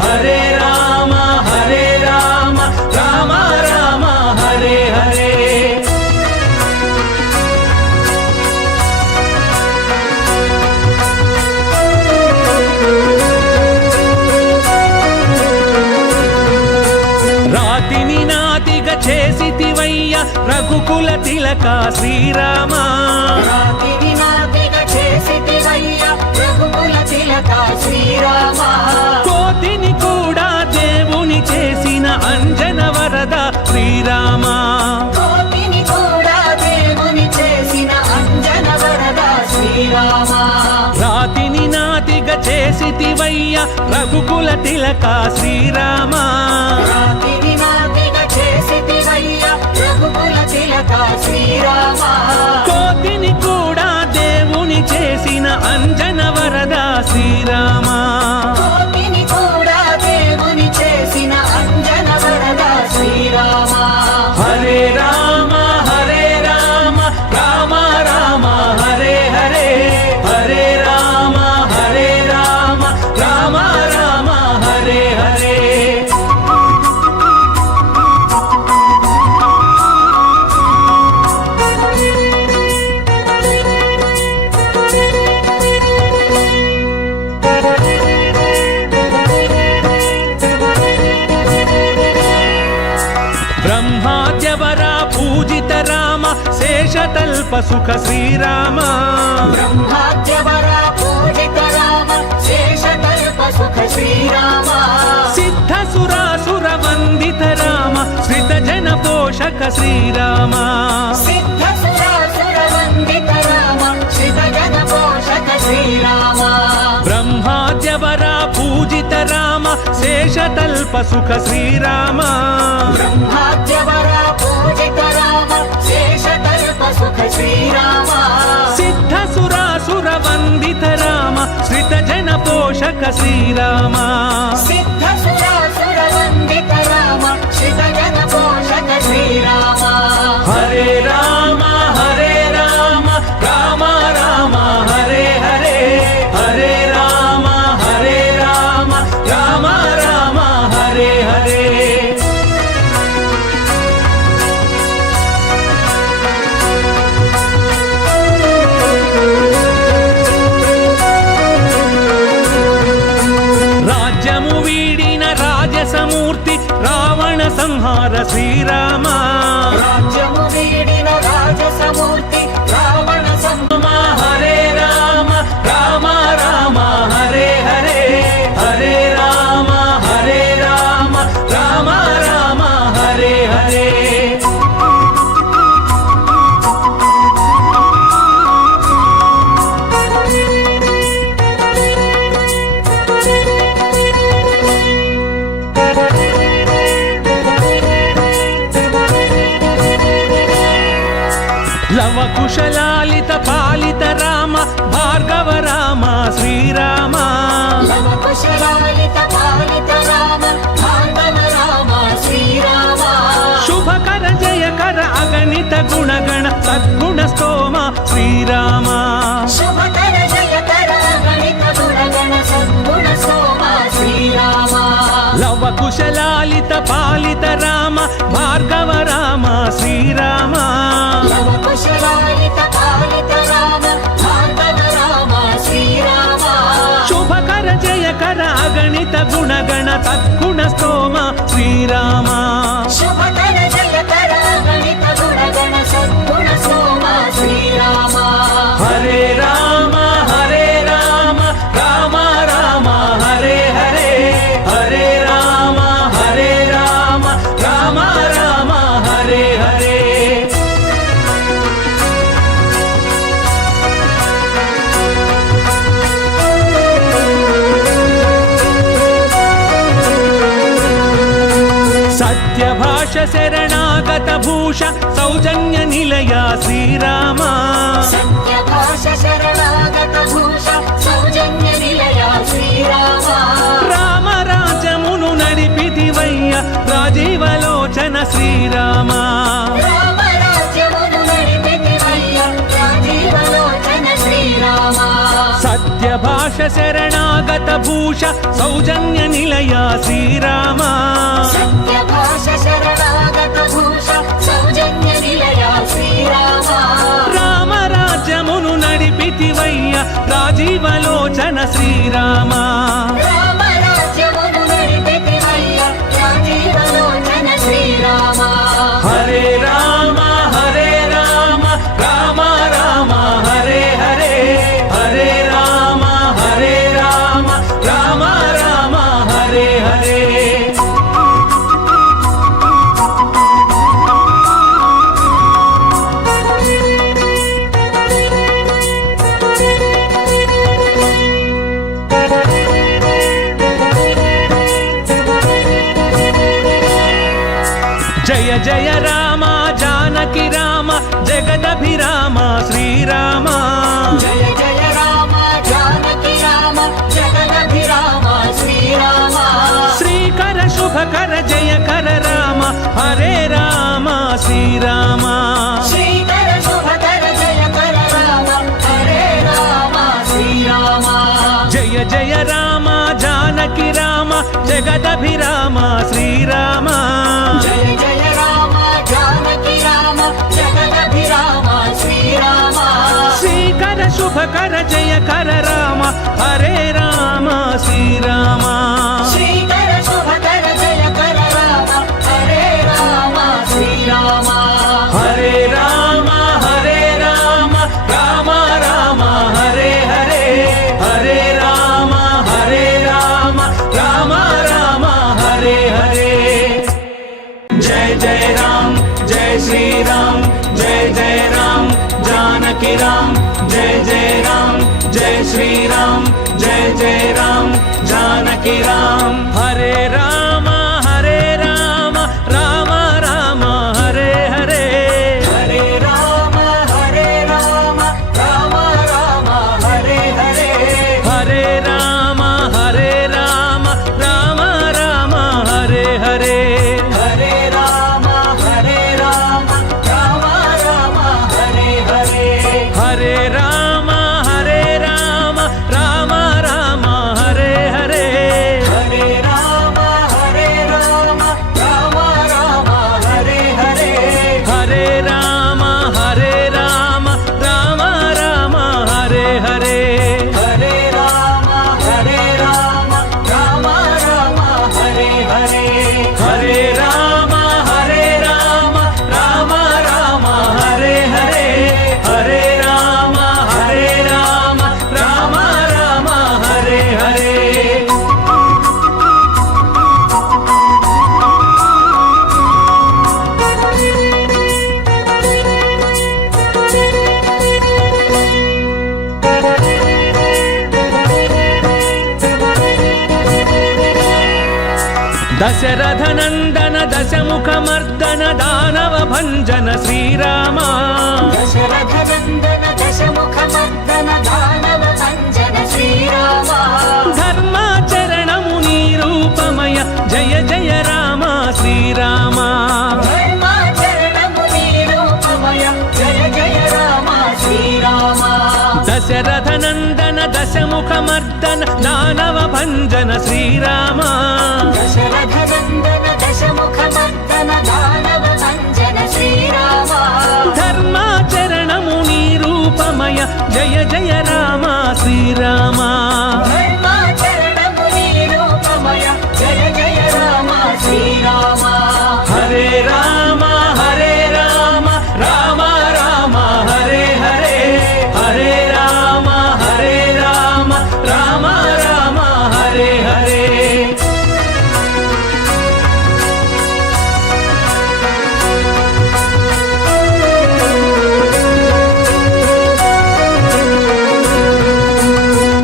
హరే రామ హరే రామ రామ రామ హరే హరే రాతిని నాతిగా చేసితివయ్య రఘుకుల తిలక శ్రీరామ రాతిని నాతిగా చేసితివయ్య చేసితివయ్య రఘుకుల తిలక శ్రీరామ రాతిని నాతిగా చేసితివయ్య రఘుకుల తిలక శ్రీరామ కోతిని కూడా దేవుని చేసిన అంజన వరద శ్రీరామ కోటిని కూడా దేవుని చేసిన అంజన వరద శ్రీరామ హరే రామ హరే రామ రామ రామ హరే హరే హరే రామ హరే రామ రామ రామ హరే హరే బ్రహ్మాద్యవర పూజిత రామ శేషతల్ప సుఖ శ్రీరామ బ్రహ్మాద్యవర పూజిత రామ శేషతల్ప సుఖ శ్రీరామ సిద్ధ సురాసుర వందిత రామ శ్రిత జన పోషక శ్రీరామ సిద్ధ సురాసుర వందిత రామ శ్రిత జన పోషక శ్రీరామ బ్రహ్మాద్యవర పూజిత రామ శేషతల్ప సుఖ శ్రీరామ బ్రహ్మాద్యవర పూజిత రామ శేషతల్ప సుఖ శ్రీరామ సిద్ధ సురాసుర వందిత రామ శ్రిత జన పోషక శ్రీరామ సిద్ధ సురాసుర వందిత రామ శ్రిత జన పోషక శ్రీరామ హరే రామ హరే రామ రామ రామ హరే హరే హరే రామ హరే రామ రామ రామ హరే హరే రాజ్యము వీడిన రాజసమూర్తి రావణ సంహార శ్రీరామ రాజ్యము వీడిన రాజసమూర్తి రావణ రామ హరే రామ రామ రామ హరే హరే హరే రామ హరే రామ రామ రామ హరే హరే లవ కుశలాలిత పాలిత రామ భార్గవ రామ శ్రీరామ లవ కుశలాలిత పాలిత రామ భార్గవ రామ శ్రీరామ శుభకర జయకర అగణిత గుణగణ సద్గుణ స్తోమ శ్రీరామ శుభకర జయకర గణిత గుణగణ సద్గుణ సోమ శ్రీరామ లవ కుశలాలిత పాలిత రామ భార్గవ రామ శ్రీరామ లవ కుశలాలిత పాలిత రామ భార్గవ రామ శ్రీరామ శుభకర జయకర అగణిత గుణగణ సద్గుణ స్తోమ శ్రీరామ శుభకర జయకర గణిత గుణగణ సద్గుణ సోమ శ్రీరామ హరే రామ హరే రామ రామ రామ హరే హరే హరే రామ హరే రామ రామ రామ హరే హరే సత్యభాష శరణాగత భూష సౌజన్య నిలయ శ్రీరామ సత్యభాష శరణాగత భూష సౌజన్య నిలయ శ్రీరామ రామ రాజమును నడిపితివయ్య రాజీవలోచన శ్రీరామ రామ రాజ్యమును నడిపితివయ్య రాజీవలోచన శ్రీరామ సత్యభాష శరణాగత భూష సౌజన్య నిలయ శ్రీరామ సత్యభాష శరణాగత భూష సౌజన్య నిలయ శ్రీరామ రామ రాజ్యమును నడిపితివయ్య రాజీవలోచన శ్రీరామ రామ రాజ్యమును నడిపితివయ్య రాజీవలోచన శ్రీరామ హరే రామ హరే రామ రామ రామ హరే హరే హరే రామ హరే రామ రామ రామ హరే హరే జానకి రామ జగదభిరామ శ్రీరామ జయ జయ రామ జానకి రామ జగదభిరామ శ్రీరామ శ్రీకర శుభకర జయకర రామ హరే రామ శ్రీరామ శ్రీకర శుభకర జయకర రామ హరే రామ శ్రీరామ జయ జయ రామ జానకి రామ జగదభిరామ శ్రీరామ జయ జయ రామ జానకి రామ జగదభిరామ శ్రీరామ శ్రీకర శుభకర జయకర రామ హరే రామ శ్రీరామ శ్రీకర శుభకర జయకర రామ హరే రామ శ్రీరామ హరే రామ రామ రామ హరే హరే హరే రామ రామ రామ హరే హరే जय जय राम जय श्री राम जय जय राम जानकी राम जय जय राम जय श्री राम जय जय राम जानकी राम హరే రామ రామ రామ హరే హరే హరే రామ రామ రామ హరే హరే హరే రామ రామ రామ హరే హరే హరే రామ రామ రామ హరే హరే హరే రామ రామ రామ హరే హరే హరే రామ రామ రామ హరే హరే హరే రామ రామ రామ హరే హరే హరే రామ రామ రామ హరే హరే హరే రామ రామ రామ హరే హరే హరే రామ రామ రామ హరే హరే దశరథ నందన దశముఖమర్దన దానవ భంజన శ్రీరామ దశరథ నందన దశముఖమర్దన దానవ భంజన శ్రీరామ ధర్మాచరణము నీ రూపమయ జయ జయ రామ శ్రీరామ ధర్మాచరణము నీ రూపమయ జయ జయ రామ శ్రీరామ దశరథ నందన దశముఖమర్దన దానవ భంజన శ్రీరామ దశరథ నందన దశముఖమర్దన దానవ భంజన శ్రీరామ ధర్మాచరణము నీ రూపమయ జయ జయ రామ శ్రీరామ ధర్మాచరణము నీ రూపమయ జయ జయ రామ శ్రీరామ హరే రామ రామ రామ హరే హరే హరే రామ రామ రామ హరే హరే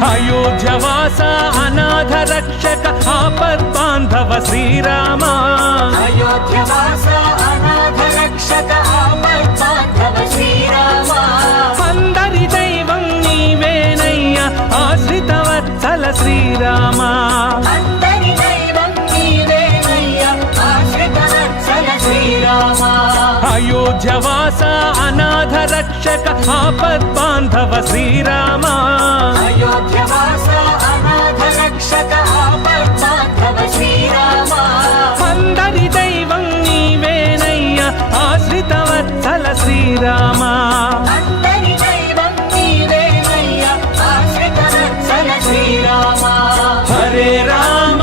అయోధ్యవాస అనాథ రక్షక ఆపద్బాంధవ శ్రీరామ అయోధ్యవాస అనాథ రక్షక ఆపద్బాంధవ శ్రీరామ అందరి దైవం నీవేనయ్య ఆశ్రిత వత్సల శ్రీరామ అందరి దైవం నీవేనయ్య ఆశ్రిత వత్సల శ్రీరామ అయోధ్యవాస అనాథ రక్షక ఆపద్బాంధవ శ్రీరామ అయోధ్యవాస అనాథ రక్షక ఆపద్బాంధవ శ్రీరామ అందరి దైవం నీవేనయ్య ఆశ్రిత వత్సల శ్రీరామ అందరి దైవం నీవేనయ్య ఆశ్రిత వత్సల శ్రీరామ హరే రామ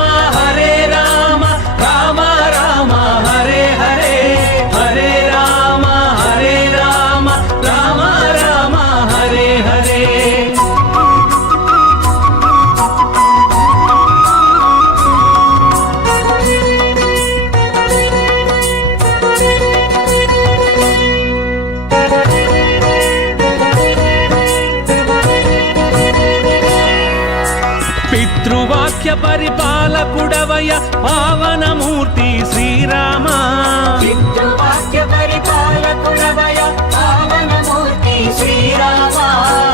రామ రామ హరే హరే హరే రామ రామ రామ హరే హరే పితృవాక్య పరిపాలకుడవయ పావనమూర్తి శ్రీరామ పితృవాక్య పరిపాలకుడవయ కురవయ పావనమూర్తి శ్రీరామ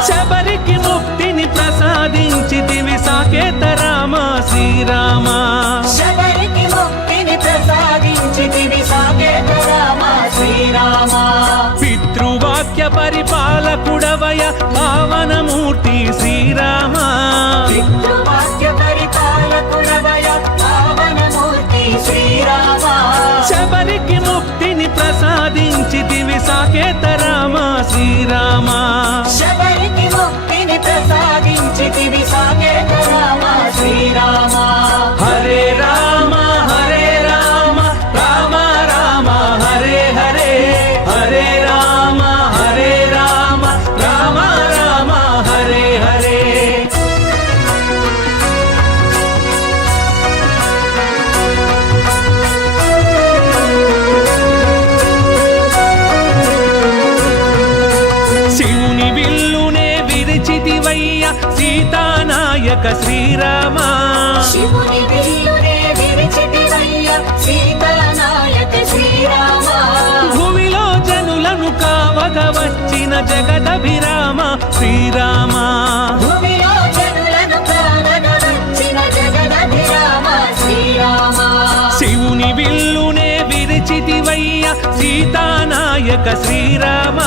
శబరికి ముక్తిని ప్రసాదించితివి సాకేత రామ శ్రీరామ శబరికి ముక్తిని ప్రసాదించితివి సాకేత రామ శ్రీరామ పితృవాక్య పరిపాలకుడవయ పావనమూర్తి శ్రీరామ పితృవాక్య పరిపాలకుడవయ పావనమూర్తి శ్రీరామ శబరికి ముక్తిని ప్రసాదించితివి సాకేత రామ శ్రీరామ శబరికి ముక్తిని ప్రసాదించితివి సాకేత రామ శ్రీరామ హరే రామ హరే రామ రామ రామ హరే హరే హరే రామ హరే రామ రామ రామ హరే హరే శివుని విల్లునే విరిచితివయ్య సీతానాయక శ్రీరామ శివుని విల్లునే విరిచితివయ్య సీతానాయక శ్రీరామ భూమిలో జనులను కావగ వచ్చిన జగదభిరామ శ్రీరామ భూమిలో జనులను కావగ వచ్చిన జగదభిరామ శ్రీరామ శివుని విల్లునే విరిచితివయ్య సీతానాయక శ్రీరామ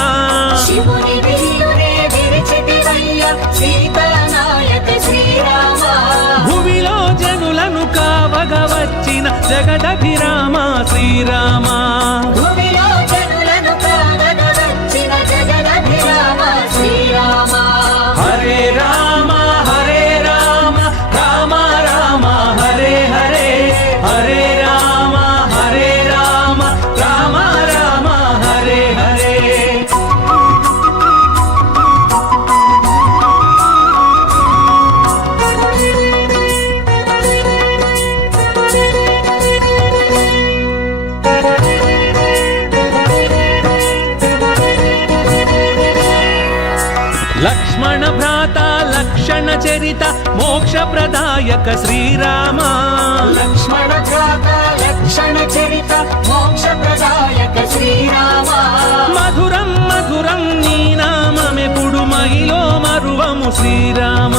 శివుని విల్లునే విరిచితివయ్య సీతానాయక శ్రీరామ భూమిలో జనులను కావగ వచ్చిన జగదభిరామ శ్రీరామ భూమిలో జనులను కావగ వచ్చిన జగదభిరామ శ్రీరామ హరే రామ హరే రామ రామ రామ హరే హరే హరే రామ హరే రామ రామ రామ హరే హరే లక్ష్మణ భ్రాత లక్షణ చరిత మోక్ష ప్రదాయక శ్రీరామ లక్ష్మణ భ్రాత లక్షణ చరిత మోక్ష ప్రదాయక శ్రీరామ మధురం మధురం నీ నామమెప్పుడు మహిలో మరువము శ్రీరామ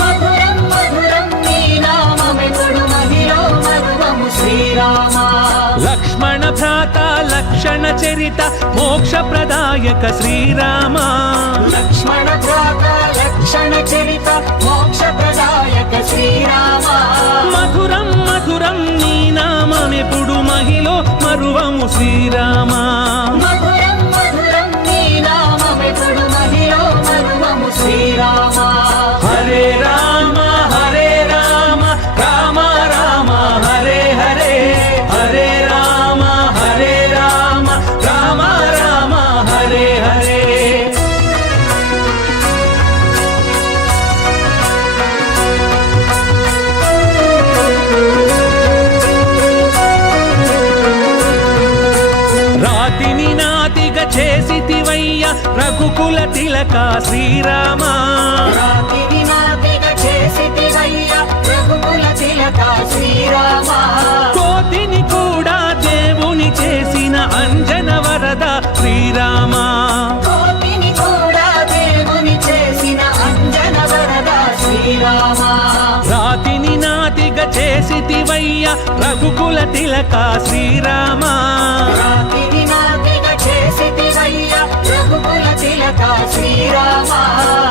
మధురం మధురం నీ నామమెప్పుడు మహిలో మరువము శ్రీరామ లక్ష్మణ భ్రాత లక్షణ చరిత మోక్ష ప్రదాయక శ్రీరామ లక్ష్మణ భ్రాత లక్షణ చరిత మోక్ష ప్రదాయక శ్రీరామ మధురం మధురం నీ నామమెప్పుడు మహిలో మరువము శ్రీరామ మధురం మధురం నీ నామమెప్పుడు మహిలో మరువము శ్రీరామ హరే రామ హరే రామ రామ రామ హరే హరే హరే రామ హరే రామ రామ రామ హరే హరే రాతిని నాతిగా చేసితివయ్య రఘుకుల తిలక శ్రీరామ రాతిని నాతిగా చేసితివయ్య రఘుకుల తిలక శ్రీరామ కోతిని కూడా దేవుని చేసిన అంజన వరద శ్రీరామ కోటిని కూడా దేవుని చేసిన అంజన వరద శ్రీరామ రాతిని నాతిగా చేసితివయ్య రఘుకుల తిలక శ్రీరామ రాతిని నాతిగా చేసితివయ్య రఘుకుల తిలక శ్రీరామ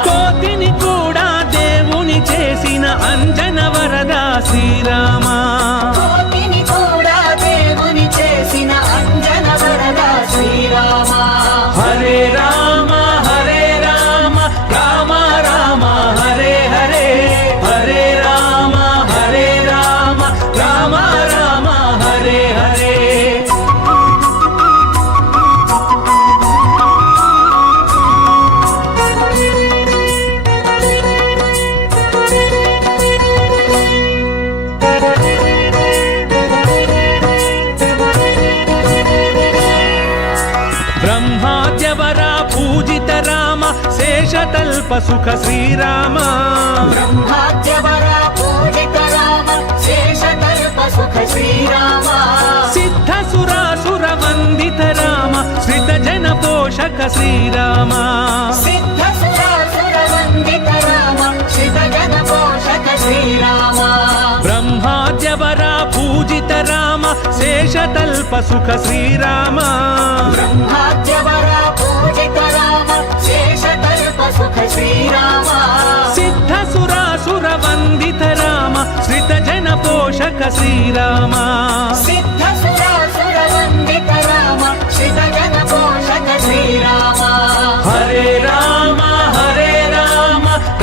కోతిని కూడా దేవుని చేసిన అంజన వరద శ్రీరామ కోటిని కూడా దేవుని చేసిన అంజన వరద శ్రీరామ హరే రామ హరే రామ రామ రామ హరే హరే హరే రామ హరే రామ రామ రామ హరే హరే బ్రహ్మాద్యవరా పూజిత రామ శేషతల్ప సుఖ శ్రీరామ బ్రహ్మాద్యవర పూజిత రామ శేషకల్ప సుఖ శ్రీరామ సిద్ధ సురాసుర వందిత రామ శ్రిత జన పోషక శ్రీరామ సిద్ధ సురాసుర వందిత రామ శ్రిత జన పోషక శ్రీరామ బ్రహ్మాద్యవరా పూజిత రామ శేషతల్ప సుఖ శ్రీరామ బ్రహ్మాద్యవర పూజిత రామ శేషతల్ప సుఖ శ్రీరామ సిద్ధ సురాసుర వందిత రామ శ్రిత జన పోషక శ్రీరామ సిద్ధ సురాసుర వందిత రామ శ్రిత జన పోషక శ్రీరామ హరే రామ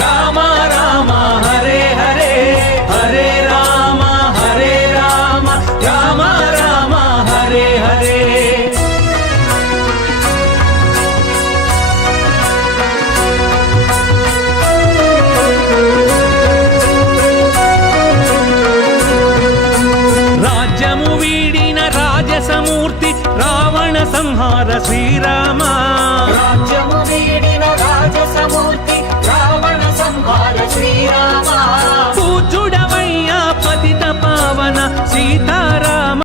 రామ రామ హరే హరే హరే రామ రామ రామ హరే హరే రాజ్యము వీడిన రాజసమూర్తి రావణ సంహార శ్రీరామ